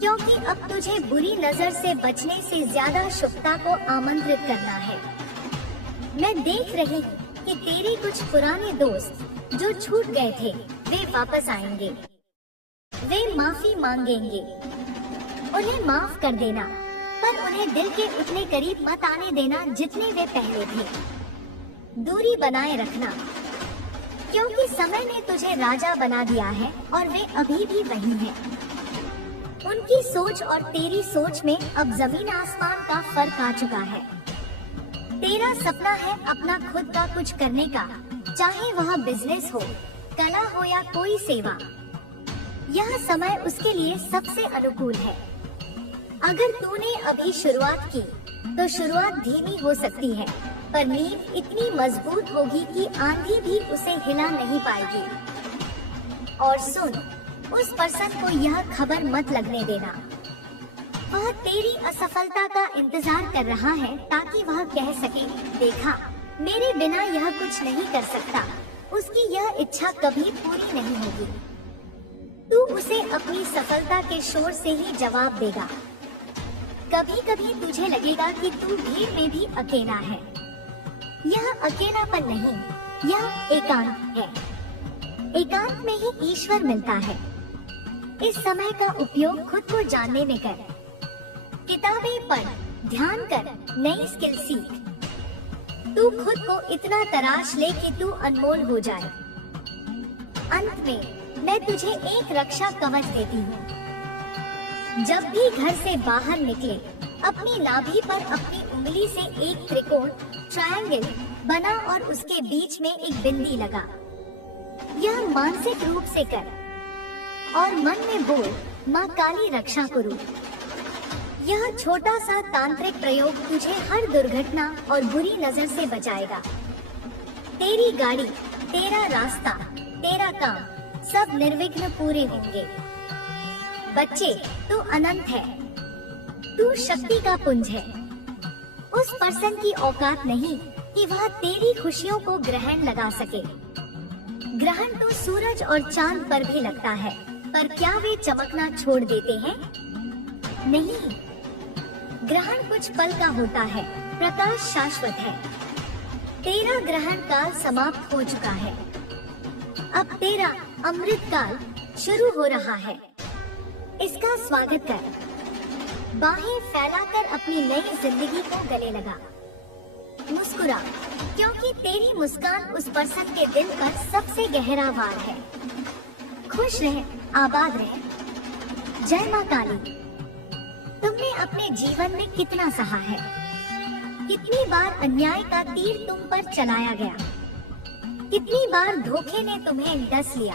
क्योंकि अब तुझे बुरी नजर से बचने से ज्यादा शुभता को आमंत्रित करना है। मैं देख रही हूँ कि तेरे कुछ पुराने दोस्त जो छूट गए थे, वे वापस आएंगे। वे माफी मांगेंगे। उन्हें माफ कर देना, पर उन्हें दिल के उतने करीब मत आने देना जितने वे पहले थे। दूरी बनाए रखना, क्योंकि समय ने तुझे राजा बना दिया है और वे अभी भी वही हैं। उनकी सोच और तेरी सोच में अब जमीन आसमान का फर्क आ चुका है। तेरा सपना है अपना खुद का कुछ करने का, चाहे वह बिजनेस हो, कला हो या कोई सेवा। यह समय उसके लिए सबसे अनुकूल है। अगर तूने अभी शुरुआत की तो शुरुआत धीमी हो सकती है, पर नींव इतनी मजबूत होगी कि आंधी भी उसे हिला नहीं पाएगी। और सुन, उस पर्सन को यह खबर मत लगने देना। वह तेरी असफलता का इंतजार कर रहा है ताकि वह कह सके, देखा, मेरे बिना यह कुछ नहीं कर सकता। उसकी यह इच्छा कभी पूरी नहीं होगी। तू उसे अपनी सफलता के शोर से ही जवाब देगा। कभी कभी तुझे लगेगा कि तू भीड़ में भी अकेला है। यह अकेलापन नहीं, यह एकांत है। एकांत में ही ईश्वर मिलता है। इस समय का उपयोग खुद को जानने में कर। किताबें पढ़, ध्यान कर, नई स्किल सीख। तू खुद को इतना तराश ले कि तू अनमोल हो जाए। अंत में मैं तुझे एक रक्षा कवच देती हूँ। जब भी घर से बाहर निकले, अपनी नाभि पर अपनी उंगली से एक त्रिकोण ट्रायंगल बना और उसके बीच में एक बिंदी लगा। यह मानसिक रूप से कर और मन में बोल, माँ काली रक्षा करो। यह छोटा सा तांत्रिक प्रयोग तुझे हर दुर्घटना और बुरी नजर से बचाएगा। तेरी गाड़ी, तेरा रास्ता, तेरा काम, सब निर्विघ्न पूरे होंगे। बच्चे, तू अनंत है। तू शक्ति का पुंज है। उस पर्सन की औकात नहीं कि वह तेरी खुशियों को ग्रहण लगा सके। ग्रहण तो सूरज और चांद पर भी लगता है, पर क्या वे चमकना छोड़ देते हैं? नहीं, ग्रहण कुछ पल का होता है, प्रकाश शाश्वत है। तेरा ग्रहण काल समाप्त हो चुका है। अब तेरा अमृत काल शुरू हो रहा है। इसका स्वागत कर। बाहें फैलाकर अपनी नई जिंदगी को गले लगा। मुस्कुरा, क्योंकि तेरी मुस्कान उस पर्सन के दिल पर सबसे गहरा वार है। खुश रह, आबाद रह। जय माँ काली। तुमने अपने जीवन में कितना सहा है? कितनी बार अन्याय का तीर तुम पर चलाया गया? कितनी बार धोखे ने तुम्हें डस लिया?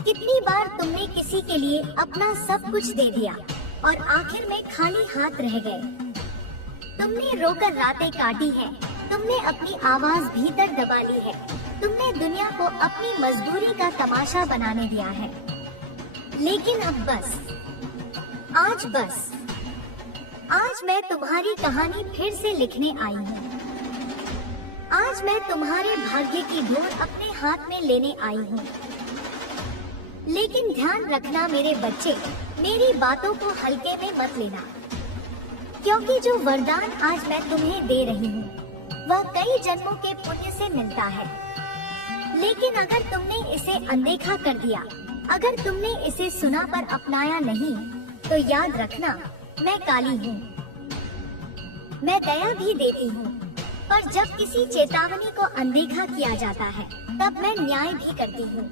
कितनी बार तुमने किसी के लिए अपना सब कुछ दे दिया और आखिर में खाली हाथ रह गए? तुमने रोकर रातें काटी हैं, तुमने अपनी आवाज भीतर दबा ली है, तुमने दुनिया को अपनी मजबूरी का तमाशा बनाने दिया है। लेकिन अब बस, आज मैं तुम्हारी कहानी फिर से लिखने आई हूँ। आज मैं तुम्हारे भाग्य की धूल अपने हाथ में लेने आई हूँ। लेकिन ध्यान रखना मेरे बच्चे, मेरी बातों को हल्के में मत लेना, क्योंकि जो वरदान आज मैं तुम्हें दे रही हूँ वह कई जन्मों के पुण्य से मिलता है। लेकिन अगर तुमने इसे अनदेखा कर दिया, अगर तुमने इसे सुना पर अपनाया नहीं, तो याद रखना, मैं काली हूँ। मैं दया भी देती हूँ, पर जब किसी चेतावनी को अनदेखा किया जाता है तब मैं न्याय भी करती हूँ।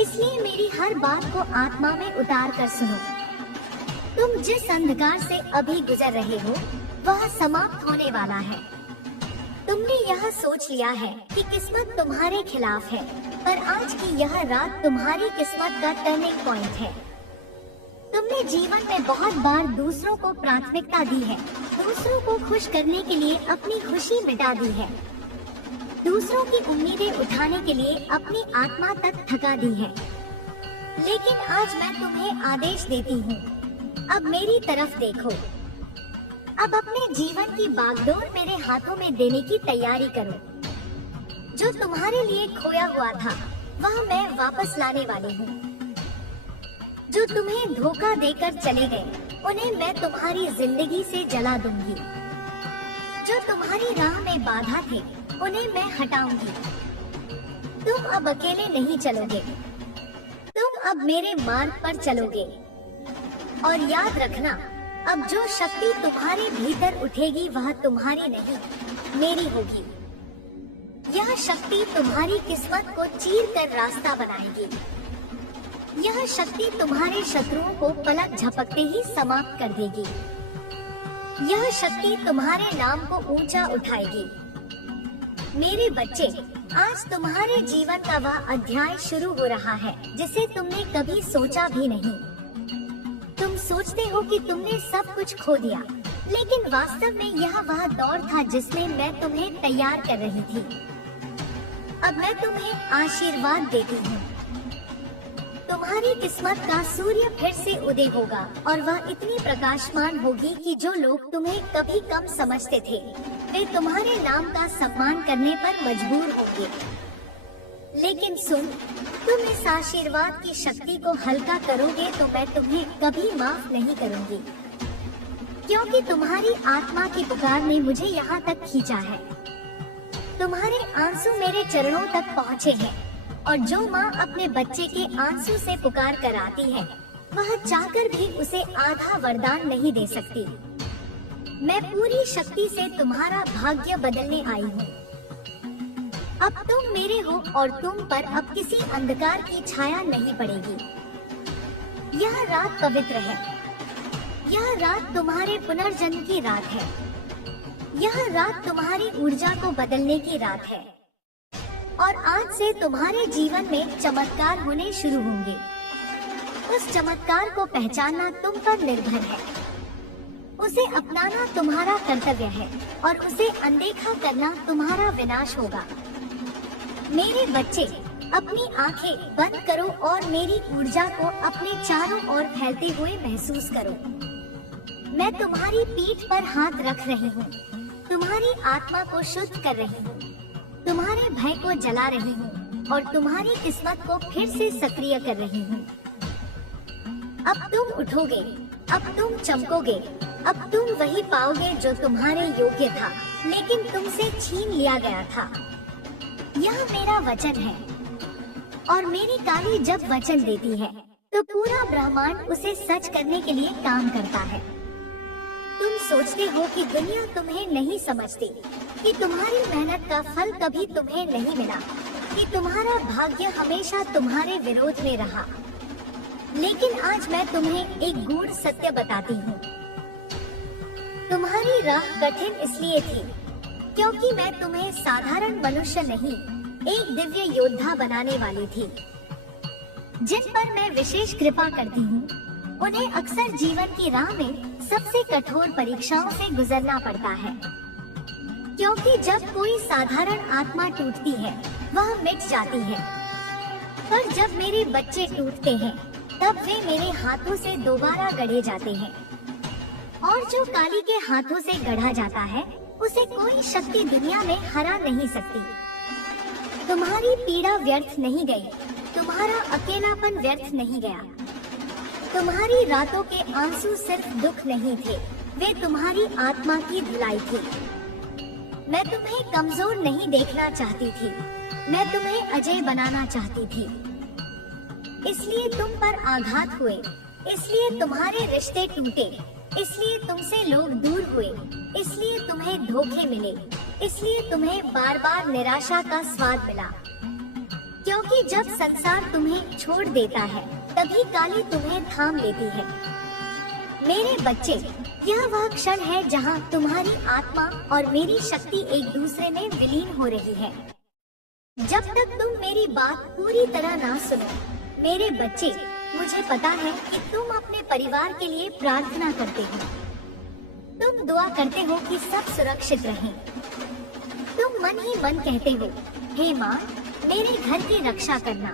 इसलिए मेरी हर बात को आत्मा में उतार कर सुनो। तुम जिस अंधकार से अभी गुजर रहे हो वह समाप्त होने वाला है। तुमने यह सोच लिया है कि किस्मत तुम्हारे खिलाफ है, पर आज की यह रात तुम्हारी किस्मत का टर्निंग पॉइंट है। तुमने जीवन में बहुत बार दूसरों को प्राथमिकता दी है, दूसरों को खुश करने के लिए अपनी खुशी मिटा दी है, दूसरों की उम्मीदें उठाने के लिए अपनी आत्मा तक थका दी है। लेकिन आज मैं तुम्हें आदेश देती हूँ, अब मेरी तरफ देखो। अब अपने जीवन की बागडोर मेरे हाथों में देने की तैयारी करो। जो तुम्हारे लिए खोया हुआ था वह मैं वापस लाने वाली हूँ। जो तुम्हें धोखा देकर चले गए उन्हें मैं तुम्हारी जिंदगी से जला दूंगी। जो तुम्हारी राह में बाधा थे उन्हें मैं हटाऊंगी। तुम अब अकेले नहीं चलोगे, तुम अब मेरे मार्ग पर चलोगे। और याद रखना, अब जो शक्ति तुम्हारे भीतर उठेगी वह तुम्हारी नहीं, मेरी होगी। यह शक्ति तुम्हारी किस्मत को चीर कर रास्ता बनाएगी। यह शक्ति तुम्हारे शत्रुओं को पलक झपकते ही समाप्त कर देगी। यह शक्ति तुम्हारे नाम को ऊंचा उठाएगी। मेरे बच्चे, आज तुम्हारे जीवन का वह अध्याय शुरू हो रहा है जिसे तुमने कभी सोचा भी नहीं। तुम सोचते हो कि तुमने सब कुछ खो दिया, लेकिन वास्तव में यह वह दौर था जिसमें मैं तुम्हें तैयार कर रही थी। अब मैं तुम्हें आशीर्वाद देती हूँ। तुम्हारी किस्मत का सूर्य फिर से उदय होगा और वह इतनी प्रकाशमान होगी कि जो लोग तुम्हें कभी कम समझते थे, वे तुम्हारे नाम का सम्मान करने पर मजबूर होंगे। लेकिन सुन, तुम इस आशीर्वाद की शक्ति को हल्का करोगे तो मैं तुम्हें कभी माफ नहीं करूंगी, क्योंकि तुम्हारी आत्मा की पुकार ने मुझे यहाँ तक खींचा है। तुम्हारे आंसू मेरे चरणों तक पहुँचे हैं, और जो माँ अपने बच्चे के आंसू से पुकार कर आती है, वह चाहकर भी उसे आधा वरदान नहीं दे सकती। मैं पूरी शक्ति से तुम्हारा भाग्य बदलने आई हूँ। अब तुम मेरे हो और तुम पर अब किसी अंधकार की छाया नहीं पड़ेगी। यह रात पवित्र है। यह रात तुम्हारे पुनर्जन्म की रात है। यह रात तुम्हारी ऊर्जा को बदलने की रात है। और आज से तुम्हारे जीवन में चमत्कार होने शुरू होंगे। उस चमत्कार को पहचानना तुम पर निर्भर है। उसे अपनाना तुम्हारा कर्तव्य है और उसे अनदेखा करना तुम्हारा विनाश होगा। मेरे बच्चे, अपनी आंखें बंद करो और मेरी ऊर्जा को अपने चारों ओर फैलते हुए महसूस करो। मैं तुम्हारी पीठ पर हाथ रख रही हूँ, तुम्हारी आत्मा को शुद्ध कर रही हूँ, तुम्हारे भय को जला रही हूँ और तुम्हारी किस्मत को फिर से सक्रिय कर रही हूँ। अब तुम उठोगे, अब तुम चमकोगे, अब तुम वही पाओगे जो तुम्हारे योग्य था, लेकिन तुमसे छीन लिया गया था। यह मेरा वचन है, और मेरी काली जब वचन देती है तो पूरा ब्रह्मांड उसे सच करने के लिए काम करता है। तुम सोचते हो कि दुनिया तुम्हें नहीं समझती, कि तुम्हारी मेहनत का फल कभी तुम्हें नहीं मिला, कि तुम्हारा भाग्य हमेशा तुम्हारे विरोध में रहा। लेकिन आज मैं तुम्हें एक गूढ़ सत्य बताती हूँ। तुम्हारी राह कठिन इसलिए थी क्योंकि मैं तुम्हें साधारण मनुष्य नहीं, एक दिव्य योद्धा बनाने वाली थी। जिन पर मैं विशेष कृपा करती हूँ, उन्हें अक्सर जीवन की राह में सबसे कठोर परीक्षाओं से गुजरना पड़ता है, क्योंकि जब कोई साधारण आत्मा टूटती है, वह मिट जाती है। पर जब मेरे बच्चे टूटते हैं, तब वे मेरे हाथों से दोबारा गढ़े जाते हैं। और जो काली के हाथों से गढ़ा जाता है, उसे कोई शक्ति दुनिया में हरा नहीं सकती। तुम्हारी पीड़ा व्यर्थ नहीं गई, तुम्हारा अकेलापन व्यर्थ नहीं गया। तुम्हारी रातों के आंसू सिर्फ दुख नहीं थे, वे तुम्हारी आत्मा की धुलाई थी। मैं तुम्हें कमजोर नहीं देखना चाहती थी, मैं तुम्हें अजय बनाना चाहती थी। इसलिए तुम पर आघात हुए, इसलिए तुम्हारे रिश्ते टूटे, इसलिए तुमसे लोग दूर हुए, इसलिए तुम्हें धोखे मिले, इसलिए तुम्हें बार बार निराशा का स्वाद मिला। क्योंकि जब संसार तुम्हें छोड़ देता है, तभी काली तुम्हें थाम लेती है। मेरे बच्चे, यह वह क्षण है जहां तुम्हारी आत्मा और मेरी शक्ति एक दूसरे में विलीन हो रही है। जब तक तुम मेरी बात पूरी तरह ना सुनो, मेरे बच्चे, मुझे पता है कि तुम अपने परिवार के लिए प्रार्थना करते हो। तुम दुआ करते हो कि सब सुरक्षित रहें। तुम मन ही मन कहते हो, हे माँ, मेरे घर की रक्षा करना।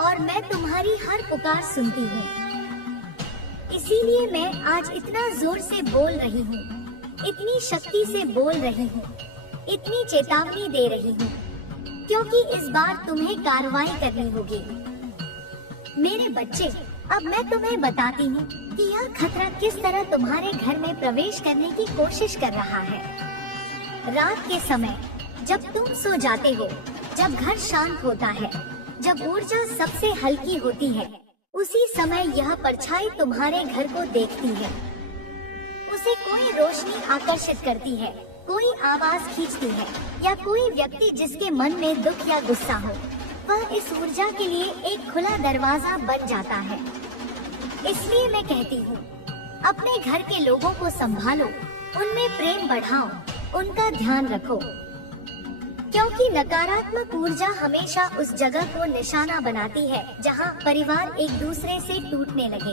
और मैं तुम्हारी हर पुकार सुनती हूँ। इसीलिए मैं आज इतना जोर से बोल रही हूँ, इतनी शक्ति से बोल रही हूँ, इतनी चेतावनी दे रही हूँ, क्योंकि इस बार तुम्हें कार्रवाई करनी होगी। मेरे बच्चे, अब मैं तुम्हें बताती हूँ कि यह खतरा किस तरह तुम्हारे घर में प्रवेश करने की कोशिश कर रहा है। रात के समय, जब तुम सो जाते हो, जब घर शांत होता है, जब ऊर्जा सबसे हल्की होती है, उसी समय यह परछाई तुम्हारे घर को देखती है। उसे कोई रोशनी आकर्षित करती है, कोई आवाज खींचती है, या कोई व्यक्ति जिसके मन में दुख या गुस्सा हो, वह इस ऊर्जा के लिए एक खुला दरवाजा बन जाता है। इसलिए मैं कहती हूँ, अपने घर के लोगों को संभालो, उनमें प्रेम बढ़ाओ, उनका ध्यान रखो, क्योंकि नकारात्मक ऊर्जा हमेशा उस जगह को निशाना बनाती है जहां परिवार एक दूसरे से टूटने लगे।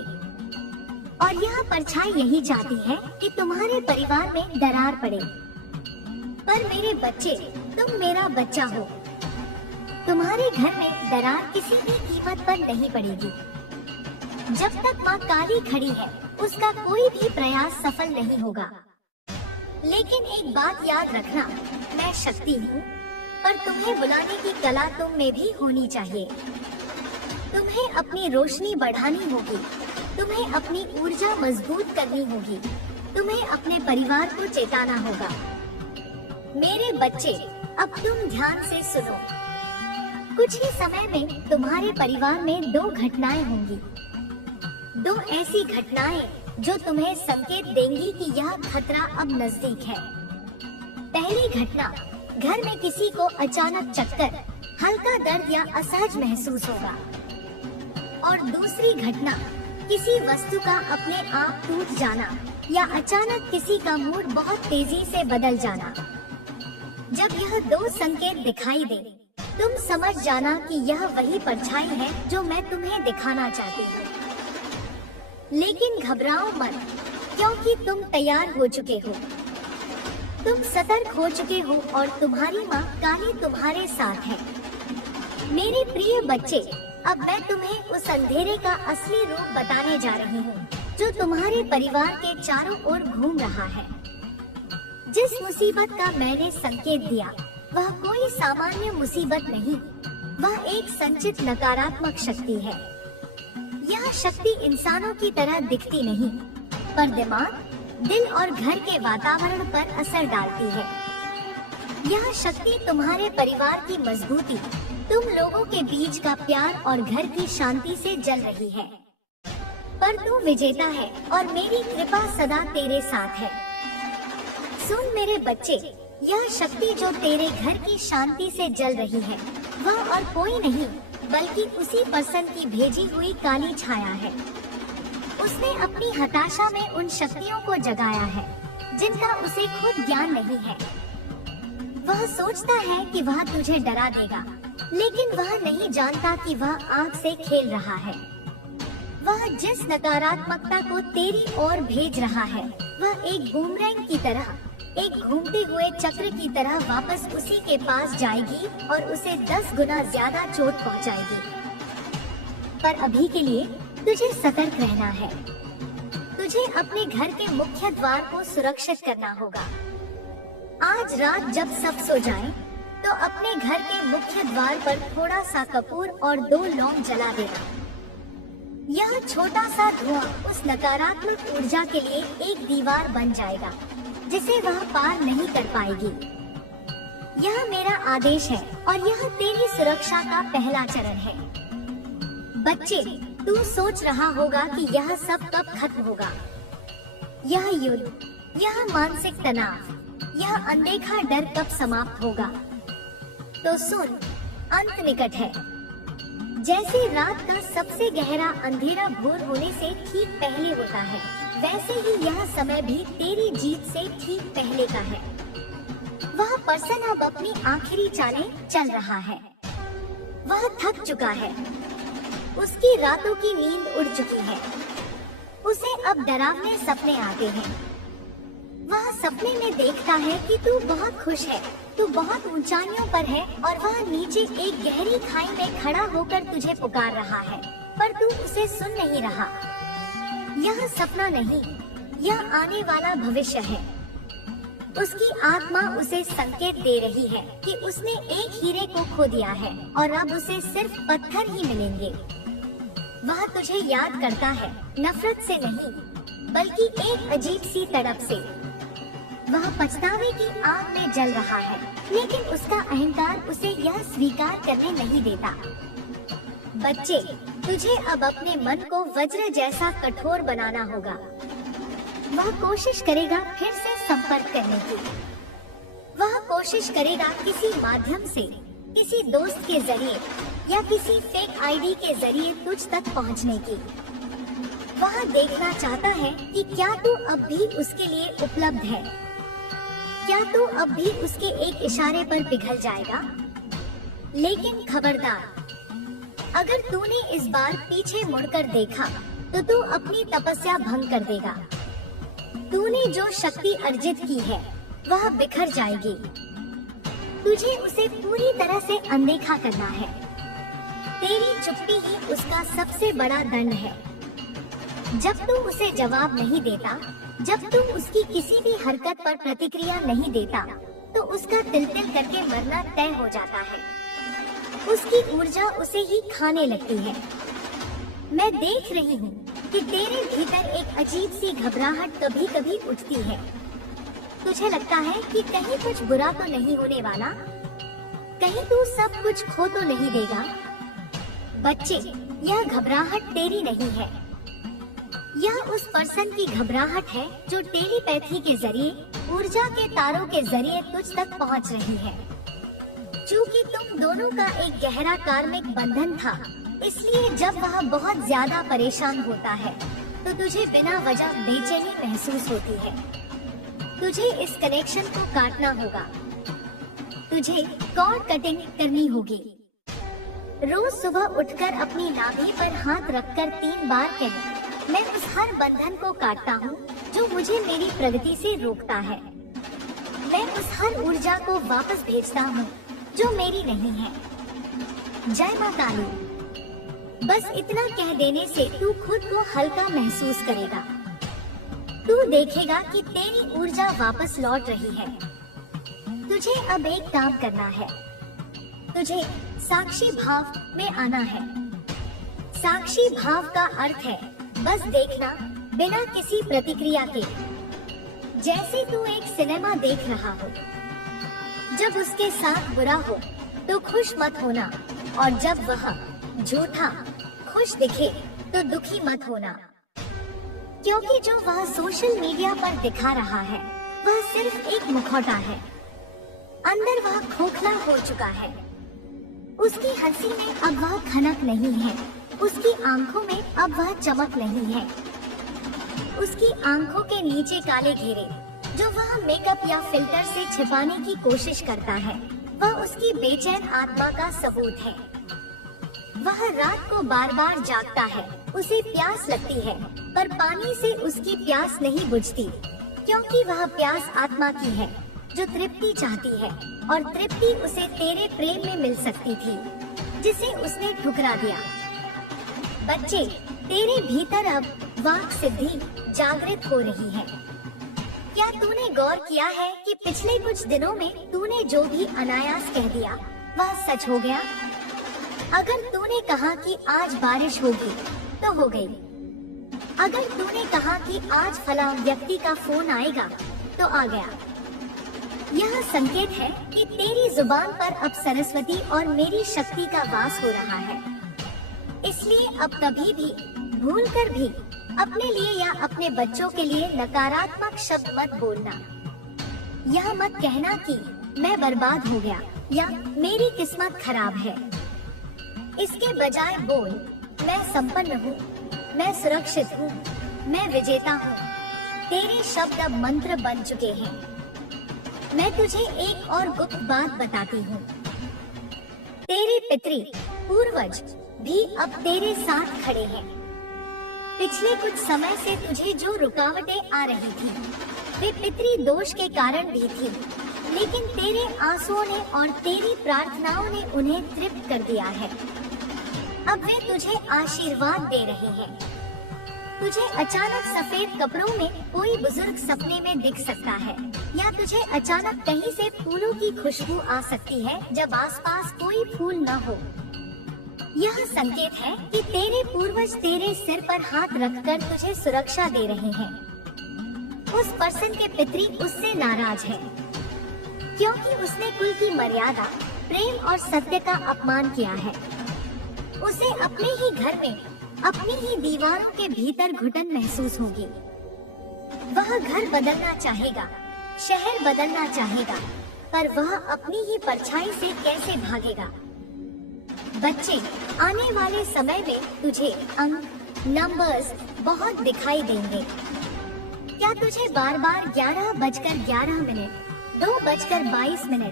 और यह परछाई यही चाहती है कि तुम्हारे परिवार में दरार पड़े। पर मेरे बच्चे, तुम मेरा बच्चा हो। तुम्हारे घर में दरार किसी भी कीमत पर नहीं पड़ेगी। जब तक माँ काली खड़ी है, उसका कोई भी प्रयास सफल नहीं होगा। लेकिन एक बात याद रखना, मैं शक्ति हूँ, पर तुम्हें बुलाने की कला तुम में भी होनी चाहिए। तुम्हें अपनी रोशनी बढ़ानी होगी, तुम्हें अपनी ऊर्जा मजबूत करनी होगी, तुम्हें अपने परिवार को चेताना होगा। मेरे बच्चे, अब तुम ध्यान से सुनो। कुछ ही समय में तुम्हारे परिवार में 2 घटनाएं होंगी। 2 ऐसी घटनाएं जो तुम्हें संकेत देंगी कि यह खतरा अब नजदीक है। पहली घटना, घर में किसी को अचानक चक्कर, हल्का दर्द या असहज महसूस होगा। और दूसरी घटना, किसी वस्तु का अपने आप टूट जाना या अचानक किसी का मूड बहुत तेजी से बदल जाना। जब यह 2 संकेत दिखाई दे, तुम समझ जाना कि यह वही परछाई है जो मैं तुम्हें दिखाना चाहती हूँ। लेकिन घबराओ मत, क्योंकि तुम तैयार हो चुके हो। तुम सतर्क हो चुके हो और तुम्हारी माँ काली तुम्हारे साथ है। मेरे प्रिय बच्चे, अब मैं तुम्हें उस अंधेरे का असली रूप बताने जा रही हूँ जो तुम्हारे परिवार के चारों ओर घूम रहा है। जिस मुसीबत का मैंने संकेत दिया, वह कोई सामान्य मुसीबत नहीं, वह एक संचित नकारात्मक शक्ति है। यह शक्ति इंसानों की तरह दिखती नहीं, पर दिमाग, दिल और घर के वातावरण पर असर डालती है। यह शक्ति तुम्हारे परिवार की मजबूती, तुम लोगों के बीच का प्यार और घर की शांति से जल रही है। पर तू विजेता है और मेरी कृपा सदा तेरे साथ है। सुन मेरे बच्चे, यह शक्ति जो तेरे घर की शांति से जल रही है, वह और कोई नहीं बल्कि उसी पर्सन की भेजी हुई काली छाया है। उसने अपनी हताशा में उन शक्तियों को जगाया है जिनका उसे खुद ज्ञान नहीं है। वह सोचता है कि वह तुझे डरा देगा, लेकिन वह नहीं जानता कि वह आग से खेल रहा है। वह जिस नकारात्मकता को तेरी ओर भेज रहा है, वह एक बूमरैंग की तरह, एक घूमते हुए चक्र की तरह वापस उसी के पास जाएगी और उसे 10 गुना ज्यादा चोट पहुंचाएगी। पर अभी के लिए तुझे सतर्क रहना है। तुझे अपने घर के मुख्य द्वार को सुरक्षित करना होगा। आज रात जब सब सो जाएं, तो अपने घर के मुख्य द्वार पर थोड़ा सा कपूर और 2 लौंग जला देना। यह छोटा सा धुआं उस नकारात्मक ऊर्जा के लिए एक दीवार बन जाएगा जिसे वह पार नहीं कर पाएगी। यह मेरा आदेश है और यह तेरी सुरक्षा का पहला चरण है। बच्चे, तू सोच रहा होगा कि यह सब कब खत्म होगा। यह युद्ध, यह मानसिक तनाव, यह अनदेखा डर कब समाप्त होगा। तो सुन, अंत निकट है। जैसे रात का सबसे गहरा अंधेरा भोर होने से ठीक पहले होता है, वैसे ही यह समय भी तेरी जीत से ठीक पहले का है। वह पर्सन अब अपनी आखिरी चालें चल रहा है। वह थक चुका है, उसकी रातों की नींद उड़ चुकी है। उसे अब डरावने सपने आते हैं। वह सपने में देखता है कि तू बहुत खुश है, तू बहुत ऊंचाइयों पर है और वह नीचे एक गहरी खाई में खड़ा होकर तुझे पुकार रहा है, पर तू उसे सुन नहीं रहा। यह सपना नहीं, यह आने वाला भविष्य है। उसकी आत्मा उसे संकेत दे रही है कि उसने एक हीरे को खो दिया है और अब उसे सिर्फ पत्थर ही मिलेंगे। वह तुझे याद करता है, नफरत से नहीं, बल्कि एक अजीब सी तड़प से। वह पछतावे की आग में जल रहा है, लेकिन उसका अहंकार उसे यह स्वीकार करने नहीं देता। बच्चे, तुझे अब अपने मन को वज्र जैसा कठोर बनाना होगा। वह कोशिश करेगा फिर से संपर्क करने की। वह कोशिश करेगा किसी माध्यम से, किसी दोस्त के जरिए या किसी फेक आईडी के जरिए तुझ तक पहुंचने की। वह देखना चाहता है कि क्या तू अब भी उसके लिए उपलब्ध है। क्या तू अब भी उसके एक इशारे पर पिघल जाएगा? लेकिन खबरदार, अगर तूने इस बार पीछे मुड़कर देखा तो तू अपनी तपस्या भंग कर देगा। तूने जो शक्ति अर्जित की है वह बिखर जाएगी। तुझे उसे पूरी तरह से अनदेखा करना है। तेरी चुप्पी ही उसका सबसे बड़ा दंड है। जब तू उसे जवाब नहीं देता, जब तू उसकी किसी भी हरकत पर प्रतिक्रिया नहीं देता, तो उसका तिल तिल करके मरना तय हो जाता है। उसकी ऊर्जा उसे ही खाने लगती है। मैं देख रही हूँ कि तेरे भीतर एक अजीब सी घबराहट कभी कभी उठती है। तुझे लगता है कि कहीं कुछ बुरा तो नहीं होने वाला, कहीं तू सब कुछ खो तो नहीं देगा। बच्चे, यह घबराहट तेरी नहीं है, यह उस पर्सन की घबराहट है जो टेलीपैथी के जरिए, ऊर्जा के तारों के जरिए तुझ तक पहुंच रही है। चूँकि तुम दोनों का एक गहरा कार्मिक बंधन था, इसलिए जब वह बहुत ज्यादा परेशान होता है तो तुझे बिना वजह बेचैनी महसूस होती है। तुझे इस कनेक्शन को काटना होगा। तुझे कॉर्ड कटिंग करनी होगी। रोज सुबह उठकर अपनी नाभि पर हाथ रखकर 3 बार कहें, मैं उस हर बंधन को काटता हूँ जो मुझे मेरी प्रगति से रोकता है। मैं उस हर ऊर्जा को वापस भेजता हूँ जो मेरी नहीं है। जय माता दी। बस इतना कह देने से तू खुद को हल्का महसूस करेगा। तू देखेगा कि तेरी ऊर्जा वापस लौट रही है। तुझे अब एक काम करना है। तुझे साक्षी भाव में आना है। साक्षी भाव का अर्थ है बस देखना बिना किसी प्रतिक्रिया के, जैसे तू एक सिनेमा देख रहा हो। जब उसके साथ बुरा हो तो खुश मत होना, और जब वह झूठा खुश दिखे तो दुखी मत होना, क्योंकि जो वह सोशल मीडिया पर दिखा रहा है वह सिर्फ एक मुखौटा है। अंदर वह खोखला हो चुका है। उसकी हंसी में अब वह खनक नहीं है, उसकी आंखों में अब वह चमक नहीं है। उसकी आंखों के नीचे काले घेरे जो वह मेकअप या फिल्टर से छिपाने की कोशिश करता है, वह उसकी बेचैन आत्मा का सबूत है। वह रात को बार बार जागता है, उसे प्यास लगती है, पर पानी से उसकी प्यास नहीं बुझती, क्योंकि वह प्यास आत्मा की है जो तृप्ति चाहती है, और तृप्ति उसे तेरे प्रेम में मिल सकती थी जिसे उसने ठुकरा दिया। बच्चे, तेरे भीतर अब वाक सिद्धि जागृत हो रही है। क्या तूने गौर किया है कि पिछले कुछ दिनों में तूने जो भी अनायास कह दिया वह सच हो गया? अगर तूने कहा कि आज बारिश होगी तो हो गई। अगर तूने कहा कि आज फलां व्यक्ति का फोन आएगा तो आ गया। यह संकेत है कि तेरी जुबान पर अब सरस्वती और मेरी शक्ति का वास हो रहा है। इसलिए अब कभी भी भूलकर भी अपने लिए या अपने बच्चों के लिए नकारात्मक शब्द मत बोलना। यह मत कहना कि मैं बर्बाद हो गया या मेरी किस्मत खराब है। इसके बजाय बोल, मैं संपन्न हूँ, मैं सुरक्षित हूँ, मैं विजेता हूँ। तेरे शब्द अब मंत्र बन चुके हैं। मैं तुझे एक और गुप्त बात बताती हूँ। तेरे पितृ पूर्वज भी अब तेरे साथ खड़े हैं। पिछले कुछ समय से तुझे जो रुकावटें आ रही थी वे पितृ दोष के कारण भी थी, लेकिन तेरे आंसुओं ने और तेरी प्रार्थनाओं ने उन्हें तृप्त कर दिया है। अब वे तुझे आशीर्वाद दे रहे हैं। तुझे अचानक सफेद कपड़ों में कोई बुजुर्ग सपने में दिख सकता है, या तुझे अचानक कहीं से फूलों की खुशबू आ सकती है जब आसपास कोई फूल न हो। यह संकेत है कि तेरे पूर्वज तेरे सिर पर हाथ रखकर तुझे सुरक्षा दे रहे हैं। उस पर्सन के पितृ उससे नाराज है, क्योंकि उसने कुल की मर्यादा, प्रेम और सत्य का अपमान किया है। उसे अपने ही घर में, अपनी ही दीवारों के भीतर घुटन महसूस होगी। वह घर बदलना चाहेगा, शहर बदलना चाहेगा, पर वह अपनी ही परछाई से कैसे भागेगा? बच्चे, आने वाले समय में तुझे अंक, नंबर्स बहुत दिखाई देंगे। क्या तुझे बार बार 11:11, 2:22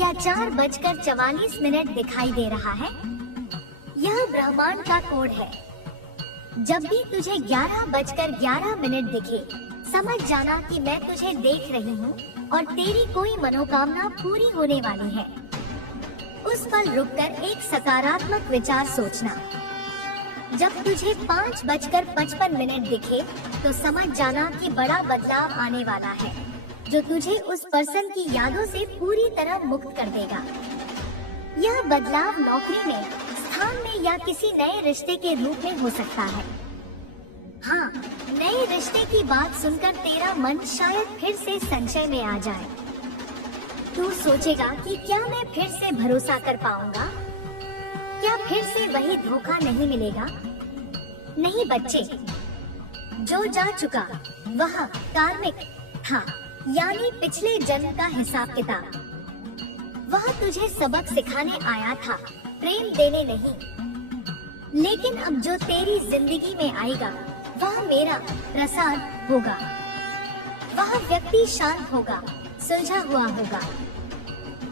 या 4:44 दिखाई दे रहा है? यह ब्रह्मांड का कोड है। जब भी तुझे 11:11 दिखे, समझ जाना कि मैं तुझे देख रही हूँ और तेरी कोई मनोकामना पूरी होने वाली है। उस पल रुककर एक सकारात्मक विचार सोचना। जब तुझे 5:55 दिखे, तो समझ जाना कि बड़ा बदलाव आने वाला है, जो तुझे उस पर्सन की यादों से पूरी तरह मुक्त कर देगा। यह बदलाव नौकरी में, स्थान में या किसी नए रिश्ते के रूप में हो सकता है। हाँ, नए रिश्ते की बात सुनकर तेरा मन शायद फिर से संशय में आ जाए। तू सोचेगा कि क्या मैं फिर से भरोसा कर पाऊंगा? क्या फिर से वही धोखा नहीं मिलेगा? नहीं बच्चे, जो जा चुका वह कार्मिक था, यानी पिछले जन्म का हिसाब किताब। वह तुझे सबक सिखाने आया था, प्रेम देने नहीं। लेकिन अब जो तेरी जिंदगी में आएगा, वह मेरा प्रसाद होगा। वह व्यक्ति शांत होगा, सुलझा हुआ होगा।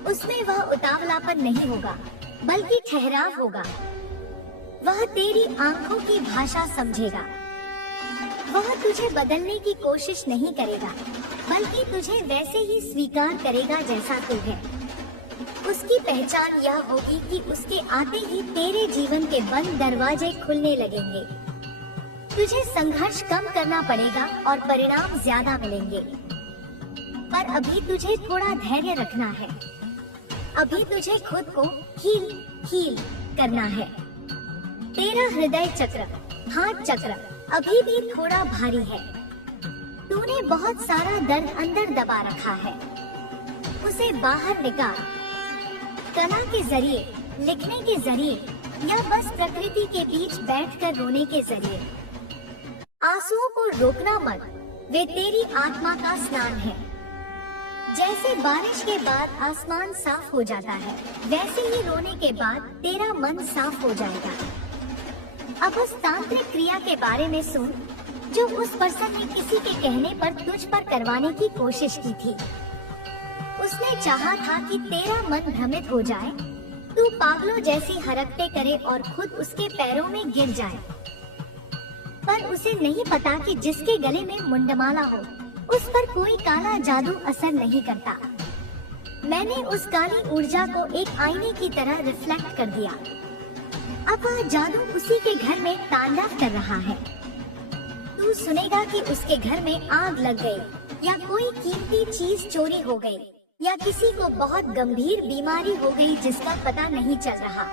उसमें वह उतावलापन नहीं होगा, बल्कि ठहराव होगा। वह तेरी आंखों की भाषा समझेगा। वह तुझे बदलने की कोशिश नहीं करेगा, बल्कि तुझे वैसे ही स्वीकार करेगा जैसा तू है। उसकी पहचान यह होगी कि उसके आते ही तेरे जीवन के बंद दरवाजे खुलने लगेंगे। तुझे संघर्ष कम करना पड़ेगा और परिणाम ज्यादा मिलेंगे। पर अभी तुझे थोड़ा धैर्य रखना है। अभी तुझे खुद को हील करना है। तेरा हृदय चक्र, हार्ट चक्र अभी भी थोड़ा भारी है। तूने बहुत सारा दर्द अंदर दबा रखा है। उसे बाहर निकाल। कला के जरिए, लिखने के जरिए या बस प्रकृति के बीच बैठकर रोने के जरिए। आंसुओं को रोकना मत, वे तेरी आत्मा का स्नान है। जैसे बारिश के बाद आसमान साफ हो जाता है, वैसे ही रोने के बाद तेरा मन साफ हो जाएगा। अब उस तांत्रिक क्रिया के बारे में सुन, जो उस पर्सन ने किसी के कहने पर तुझ पर करवाने की कोशिश की थी। उसने चाहा था कि तेरा मन भ्रमित हो जाए, तू पागलों जैसी हरकतें करे और खुद उसके पैरों में गिर जाए। पर उसे नहीं पता कि जिसके गले में मुंडमाला हो, उस पर कोई काला जादू असर नहीं करता। मैंने उस काली ऊर्जा को एक आईने की तरह रिफ्लेक्ट कर दिया। अब वह जादू उसी के घर में तांडव कर रहा है। तू सुनेगा कि उसके घर में आग लग गई, या कोई कीमती चीज चोरी हो गई, या किसी को बहुत गंभीर बीमारी हो गई जिसका पता नहीं चल रहा।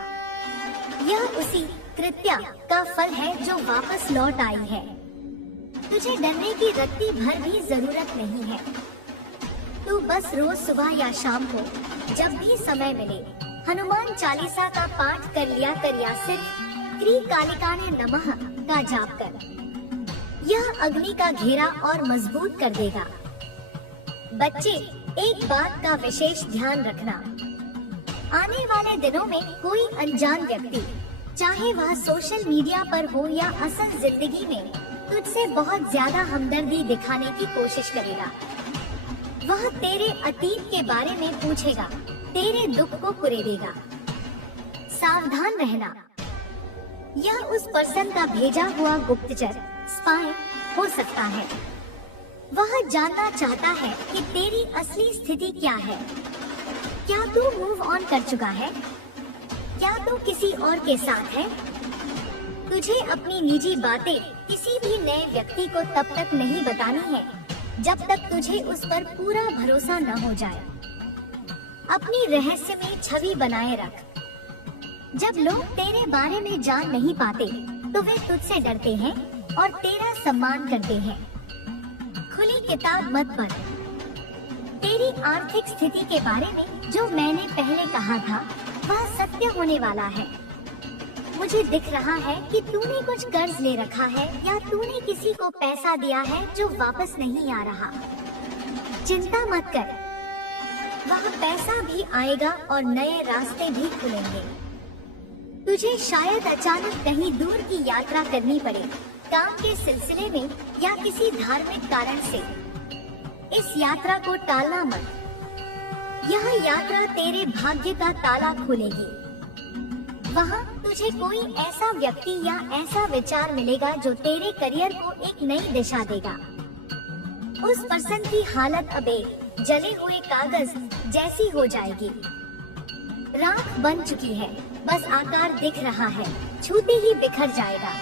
यह उसी कृत्य का फल है जो वापस लौट आई है। तुझे डरने की रत्ती भर भी जरूरत नहीं है। तू बस रोज सुबह या शाम को जब भी समय मिले हनुमान चालीसा का पाठ कर लिया कर, या सिर्फ क्री कालिकाने नमः का जाप कर। यह अग्नि का घेरा और मजबूत कर देगा। बच्चे, एक बात का विशेष ध्यान रखना। आने वाले दिनों में कोई अनजान व्यक्ति, चाहे वह सोशल मीडिया पर हो या असल जिंदगी में, तुझसे बहुत ज्यादा हमदर्दी दिखाने की कोशिश करेगा। वह तेरे अतीत के बारे में पूछेगा, तेरे दुख को कुरेदेगा। सावधान रहना। यह उस पर्सन का भेजा हुआ गुप्तचर, स्पाई हो सकता है। वह जानना चाहता है कि तेरी असली स्थिति क्या है। क्या तू मूव ऑन कर चुका है? क्या तू किसी और के साथ है? तुझे अपनी निजी बातें किसी भी नए व्यक्ति को तब तक नहीं बतानी है जब तक तुझे उस पर पूरा भरोसा न हो जाए। अपनी रहस्यमय छवि बनाए रख। जब लोग तेरे बारे में जान नहीं पाते, तो वे तुझसे डरते हैं और तेरा सम्मान करते हैं। खुली किताब मत पढ़। तेरी आर्थिक स्थिति के बारे में जो मैंने पहले कहा था, वह सत्य होने वाला है। मुझे दिख रहा है कि तूने कुछ कर्ज ले रखा है, या तूने किसी को पैसा दिया है जो वापस नहीं आ रहा। चिंता मत कर, वह पैसा भी आएगा और नए रास्ते भी खुलेंगे। तुझे शायद अचानक कहीं दूर की यात्रा करनी पड़े, काम के सिलसिले में या किसी धार्मिक कारण से। इस यात्रा को टालना मत। यह यात्रा तेरे भाग्य का ताला खोलेगी। वहाँ तुझे कोई ऐसा व्यक्ति या ऐसा विचार मिलेगा जो तेरे करियर को एक नई दिशा देगा। उस पर्सन की हालत अब एक जले हुए कागज जैसी हो जाएगी। राख बन चुकी है, बस आकार दिख रहा है, छूते ही बिखर जाएगा।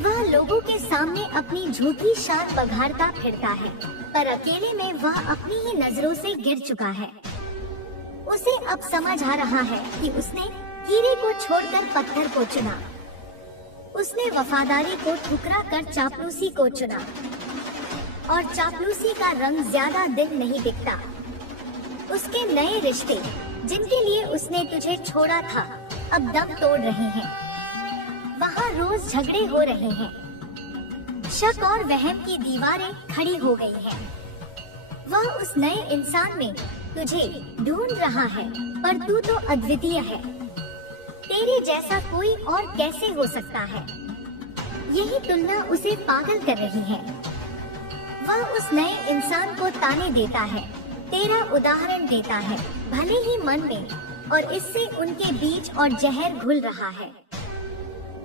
वह लोगों के सामने अपनी झूठी शान बघाड़ता फिरता है, पर अकेले में वह अपनी ही नजरों से गिर चुका है। उसे अब समझ आ रहा है कि उसने हीरे को छोड़कर पत्थर को चुना। उसने वफादारी को ठुकरा कर चापलूसी को चुना, और चापलूसी का रंग ज्यादा दिन नहीं दिखता। उसके नए रिश्ते जिनके लिए उसने तुझे छोड़ा था अब दम तोड़ रहे हैं। वहाँ रोज झगड़े हो रहे हैं, शक और वहम की दीवारें खड़ी हो गई हैं। वह उस नए इंसान में तुझे ढूंढ रहा है, पर तू तो अद्वितीय है। तेरे जैसा कोई और कैसे हो सकता है? यही तुलना उसे पागल कर रही है। वह उस नए इंसान को ताने देता है, तेरा उदाहरण देता है, भले ही मन में, और इससे उनके बीच और जहर घुल रहा है।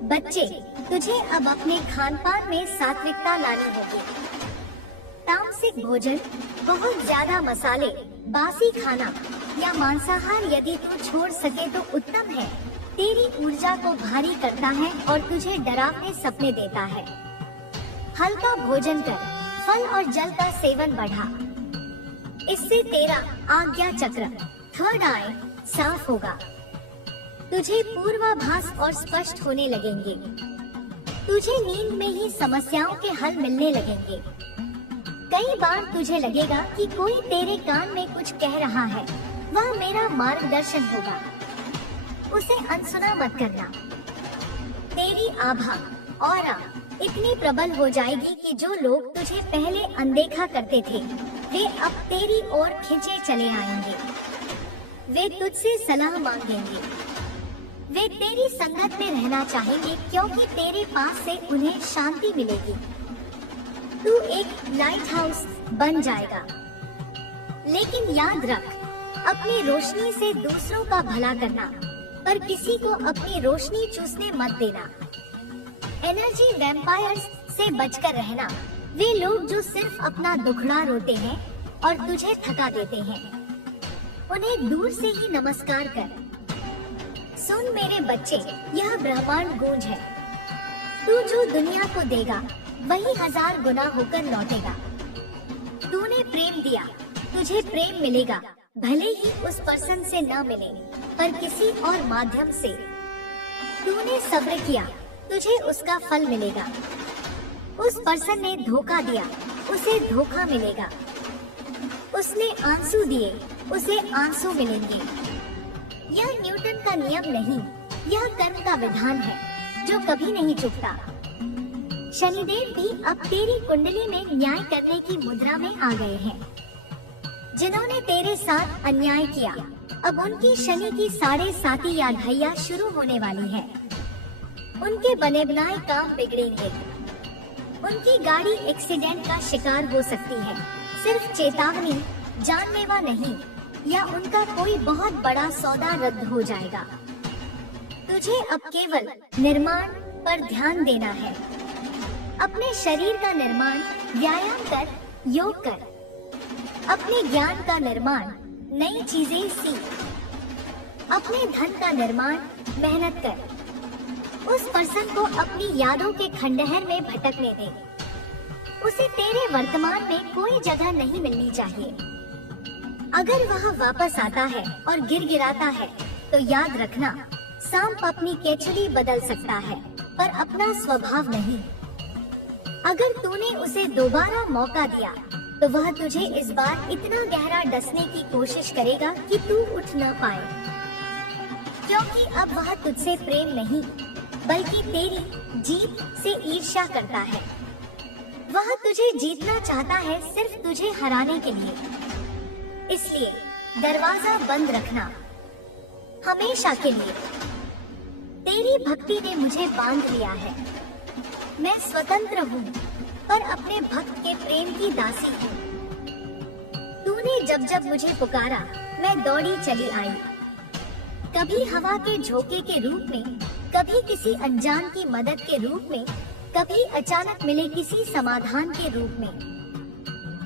बच्चे, तुझे अब अपने खान पान में सात्विकता लानी होगी। तामसिक भोजन, बहुत ज्यादा मसाले, बासी खाना या मांसाहार यदि तू छोड़ सके तो उत्तम है। तेरी ऊर्जा को भारी करता है और तुझे डरावने सपने देता है। हल्का भोजन कर, फल और जल का सेवन बढ़ा। इससे तेरा आज्ञा चक्र, थर्ड आई, साफ होगा। तुझे पूर्वाभास और स्पष्ट होने लगेंगे। तुझे नींद में ही समस्याओं के हल मिलने लगेंगे। कई बार तुझे लगेगा कि कोई तेरे कान में कुछ कह रहा है, वह मेरा मार्गदर्शन होगा। उसे अनसुना मत करना। तेरी आभा, ऑरा इतनी प्रबल हो जाएगी कि जो लोग तुझे पहले अनदेखा करते थे, वे अब तेरी ओर खिंचे चले आएंगे। वे तुझसे सलाह मांगेंगे। वे तेरी संगत में रहना चाहेंगे क्योंकि तेरे पास से उन्हें शांति मिलेगी। तू एक लाइट हाउस बन जाएगा। लेकिन याद रख, अपनी रोशनी से दूसरों का भला करना, पर किसी को अपनी रोशनी चूसने मत देना। एनर्जी वैम्पायर्स से बचकर रहना, वे लोग जो सिर्फ अपना दुखड़ा रोते हैं और तुझे थका देते हैं। उन्हें दूर से ही नमस्कार कर। सुन मेरे बच्चे, यह ब्रह्मांड गूंज है। तू जो दुनिया को देगा वही 1000 गुना होकर लौटेगा। तूने प्रेम दिया, तुझे प्रेम मिलेगा, भले ही उस पर्सन से न मिले, पर किसी और माध्यम से। तूने सब्र किया, तुझे उसका फल मिलेगा। उस पर्सन ने धोखा दिया, उसे धोखा मिलेगा। उसने आंसू दिए, उसे आंसू मिलेंगे। यह न्यूटन का नियम नहीं, यह कर्म का विधान है जो कभी नहीं चुकता। शनिदेव भी अब तेरी कुंडली में न्याय करने की मुद्रा में आ गए हैं। जिन्होंने तेरे साथ अन्याय किया, अब उनकी शनि की 7.5 या ढैया शुरू होने वाली है। उनके बने बनाए काम बिगड़ेंगे। उनकी गाड़ी एक्सीडेंट का शिकार हो सकती है। सिर्फ चेतावनी, जानलेवा नहीं, या उनका कोई बहुत बड़ा सौदा रद्द हो जाएगा। तुझे अब केवल निर्माण पर ध्यान देना है। अपने शरीर का निर्माण व्यायाम कर, योग कर। अपने ज्ञान का निर्माण नई चीजें सीख। अपने धन का निर्माण मेहनत कर। उस पर्सन को अपनी यादों के खंडहर में भटकने दे। उसे तेरे वर्तमान में कोई जगह नहीं मिलनी चाहिए। अगर वह वापस आता है और गिड़गिड़ाता है, तो याद रखना, सांप अपनी केचुली बदल सकता है, पर अपना स्वभाव नहीं। अगर तूने उसे दोबारा मौका दिया, तो वह तुझे इस बार इतना गहरा डसने की कोशिश करेगा कि तू उठ न पाए। क्योंकि अब वह तुझसे प्रेम नहीं, बल्कि तेरी जीत से ईर्ष्या करता है। वह तुझे जीतना चाहता है, सिर्फ तुझे हराने के लिए। इसलिए दरवाजा बंद रखना, हमेशा के लिए। तेरी भक्ति ने मुझे बांध लिया है। मैं स्वतंत्र हूँ, पर अपने भक्त के प्रेम की दासी हूँ। तूने तूने जब जब मुझे पुकारा मैं दौड़ी चली आई, कभी हवा के झोंके के रूप में, कभी किसी अनजान की मदद के रूप में, कभी अचानक मिले किसी समाधान के रूप में।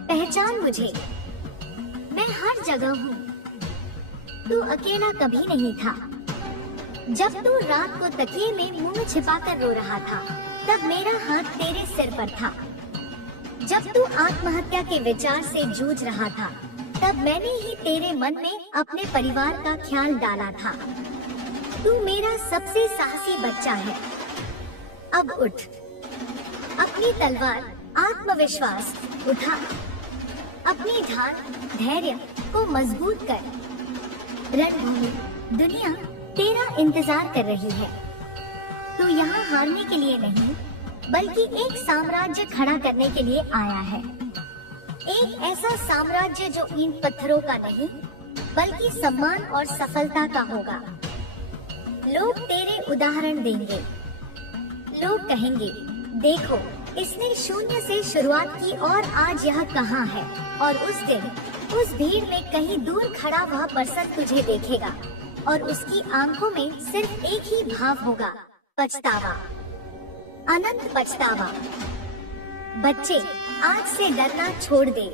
पहचान मुझे, मैं हर जगह हूँ। तू अकेला कभी नहीं था। जब तू रात को तकिए में मुंह छिपाकर रो रहा था, तब मेरा हाथ तेरे सिर पर था। जब तू आत्महत्या के विचार से जूझ रहा था, तब मैंने ही तेरे मन में अपने परिवार का ख्याल डाला था। तू मेरा सबसे साहसी बच्चा है। अब उठ, अपनी तलवार आत्मविश्वास उठा, अपनी ढाल धैर्य को मजबूत कर। रणभूमि दुनिया तेरा इंतजार कर रही है। तू यहाँ हारने के लिए नहीं, बल्कि एक साम्राज्य खड़ा करने के लिए आया है। एक ऐसा साम्राज्य जो ईंट पत्थरों का नहीं, बल्कि सम्मान और सफलता का होगा। लोग तेरे उदाहरण देंगे। लोग कहेंगे, देखो, इसने शून्य से शुरुआत की और आज यह कहाँ है। और उस दिन, उस भीड़ में कहीं दूर खड़ा वह पर्सन तुझे देखेगा और उसकी आंखों में सिर्फ एक ही भाव होगा, पछतावा, अनंत पछतावा। बच्चे, आज से डरना छोड़ दे।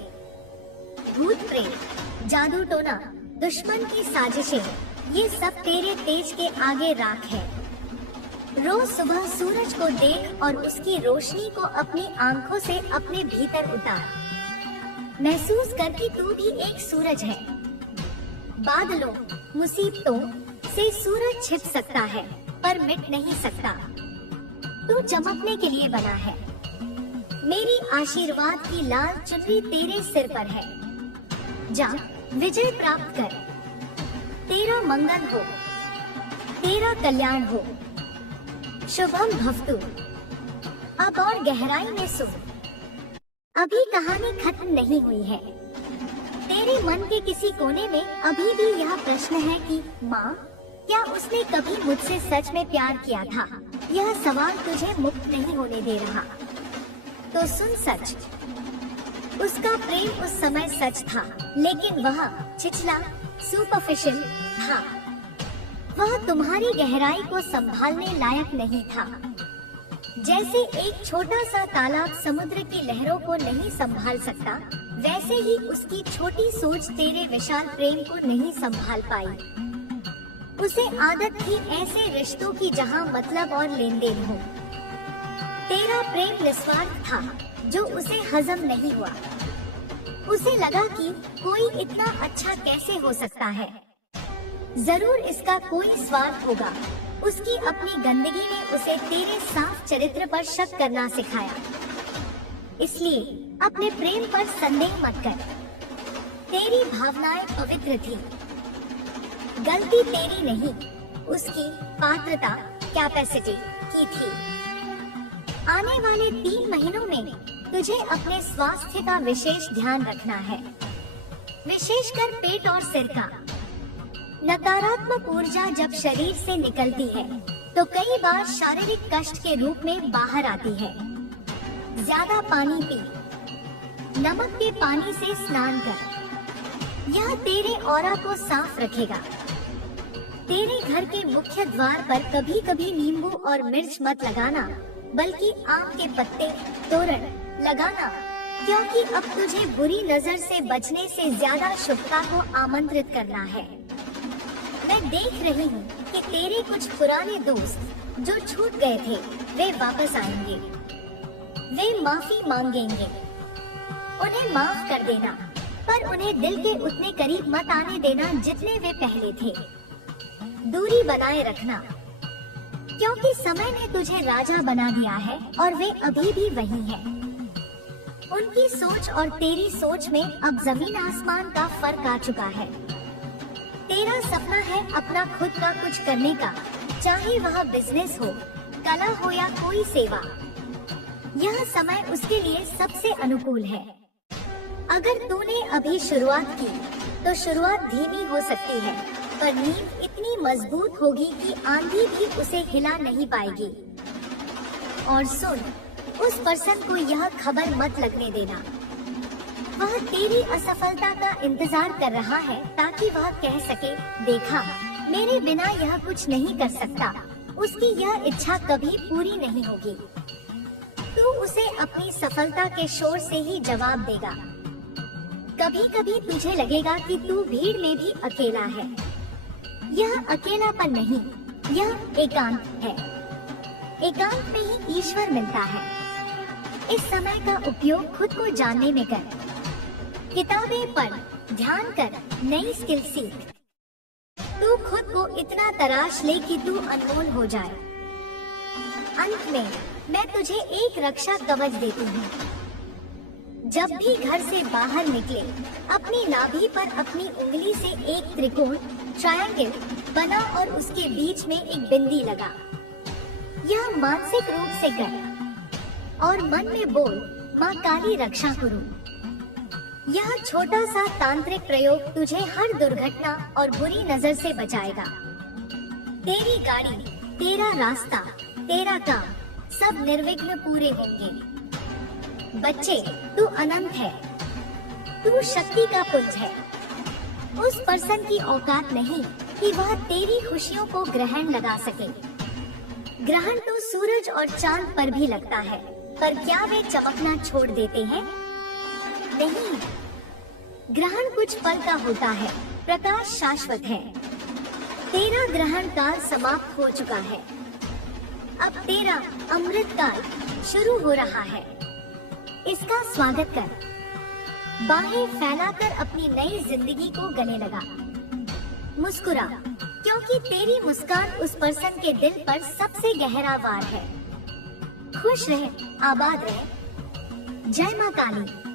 भूत प्रेत, जादू टोना, दुश्मन की साजिशें, ये सब तेरे तेज के आगे राख है। रोज सुबह सूरज को देख और उसकी रोशनी को अपनी आंखों से अपने भीतर उतार। महसूस कर कि तू भी एक सूरज है। बादलों, मुसीबतों से सूरज छिप सकता है, पर मिट नहीं सकता। तू चमकने के लिए बना है। मेरी आशीर्वाद की लाल चुनरी तेरे सिर पर है। जा, विजय प्राप्त कर। तेरा मंगल हो, तेरा कल्याण हो। शुभम भवतु। अब और गहराई में सुन। अभी कहानी खत्म नहीं हुई है। तेरे मन के किसी कोने में अभी भी यह प्रश्न है कि माँ, क्या उसने कभी मुझसे सच में प्यार किया था? यह सवाल तुझे मुक्त नहीं होने दे रहा। तो सुन सच। उसका प्रेम उस समय सच था, लेकिन वह छिछला, सुपरफिशियल था। वह तुम्हारी गहराई को संभालने लायक नहीं था। जैसे एक छोटा सा तालाब समुद्र की लहरों को नहीं संभाल सकता, वैसे ही उसकी छोटी सोच तेरे विशाल प्रेम को नहीं संभाल पाई। उसे आदत थी ऐसे रिश्तों की जहां मतलब और लेन देन हो। तेरा प्रेम निस्वार्थ था, जो उसे हजम नहीं हुआ। उसे लगा कि कोई इतना अच्छा कैसे हो सकता है, जरूर इसका कोई स्वार्थ होगा। उसकी अपनी गंदगी ने उसे तेरे साफ चरित्र पर शक करना सिखाया। इसलिए अपने प्रेम पर संदेह मत कर। तेरी भावनाएं पवित्र थी। गलती तेरी नहीं, उसकी पात्रता, कैपेसिटी की थी। आने वाले 3 महीनों में तुझे अपने स्वास्थ्य का विशेष ध्यान रखना है, विशेषकर पेट और सिर का। नकारात्मक ऊर्जा जब शरीर से निकलती है, तो कई बार शारीरिक कष्ट के रूप में बाहर आती है। ज्यादा पानी पी, नमक के पानी से स्नान कर। यह तेरे ऑरा को साफ रखेगा। तेरे घर के मुख्य द्वार पर कभी कभी नींबू और मिर्च मत लगाना, बल्कि आम के पत्ते, तोरण लगाना, क्योंकि अब तुझे बुरी नजर से बचने से ज्यादा शुभता को आमंत्रित करना है। मैं देख रही हूँ कि तेरे कुछ पुराने दोस्त जो छूट गए थे, वे वापस आएंगे। वे माफी मांगेंगे। उन्हें माफ कर देना, पर उन्हें दिल के उतने करीब मत आने देना जितने वे पहले थे। दूरी बनाए रखना, क्योंकि समय ने तुझे राजा बना दिया है और वे अभी भी वही हैं। उनकी सोच और तेरी सोच में अब जमीन आसमान का फर्क आ चुका है। तेरा सपना है अपना खुद का कुछ करने का, चाहे वह बिजनेस हो, कला हो या कोई सेवा। यह समय उसके लिए सबसे अनुकूल है। अगर तूने अभी शुरुआत की, तो शुरुआत धीमी हो सकती है, पर नींव इतनी मजबूत होगी कि आंधी भी उसे हिला नहीं पाएगी। और सुन, उस पर्सन को यह खबर मत लगने देना। वह तेरी असफलता का इंतजार कर रहा है ताकि वह कह सके, देखा, मेरे बिना यह कुछ नहीं कर सकता। उसकी यह इच्छा कभी पूरी नहीं होगी। तू उसे अपनी सफलता के शोर से ही जवाब देगा। कभी कभी तुझे लगेगा कि तू भीड़ में भी अकेला है। यह अकेलापन नहीं, यह एकांत है। एकांत में ही ईश्वर मिलता है। इस समय का उपयोग खुद को जानने में कर। किताबें पढ़, ध्यान कर, नई स्किल सीख। तू खुद को इतना तराश ले कि तू अनमोल हो जाए। अंत में मैं तुझे एक रक्षा कवच देती हूँ। जब भी घर से बाहर निकले, अपनी नाभि पर अपनी उंगली से एक त्रिकोण ट्रायंगल बना और उसके बीच में एक बिंदी लगा। यह मानसिक रूप से कर और मन में बोल, माँ काली रक्षा करूं। यह छोटा सा तांत्रिक प्रयोग तुझे हर दुर्घटना और बुरी नजर से बचाएगा। तेरी गाड़ी, तेरा रास्ता, तेरा काम सब निर्विघ्न पूरे होंगे। बच्चे, तू अनंत है। तू शक्ति का पुंज है। उस पर्सन की औकात नहीं कि वह तेरी खुशियों को ग्रहण लगा सके। ग्रहण तो सूरज और चांद पर भी लगता है, पर क्या वे चमकना छोड़ देते हैं? नहीं, ग्रहण कुछ पल का होता है, प्रकाश शाश्वत है। तेरा ग्रहण काल समाप्त हो चुका है। अब तेरा अमृत काल शुरू हो रहा है। इसका स्वागत कर। बाहें फैलाकर अपनी नई जिंदगी को गले लगा। मुस्कुरा, क्योंकि तेरी मुस्कान उस पर्सन के दिल पर सबसे गहरा वार है। खुश रहे, आबाद रहे। जय मां काली।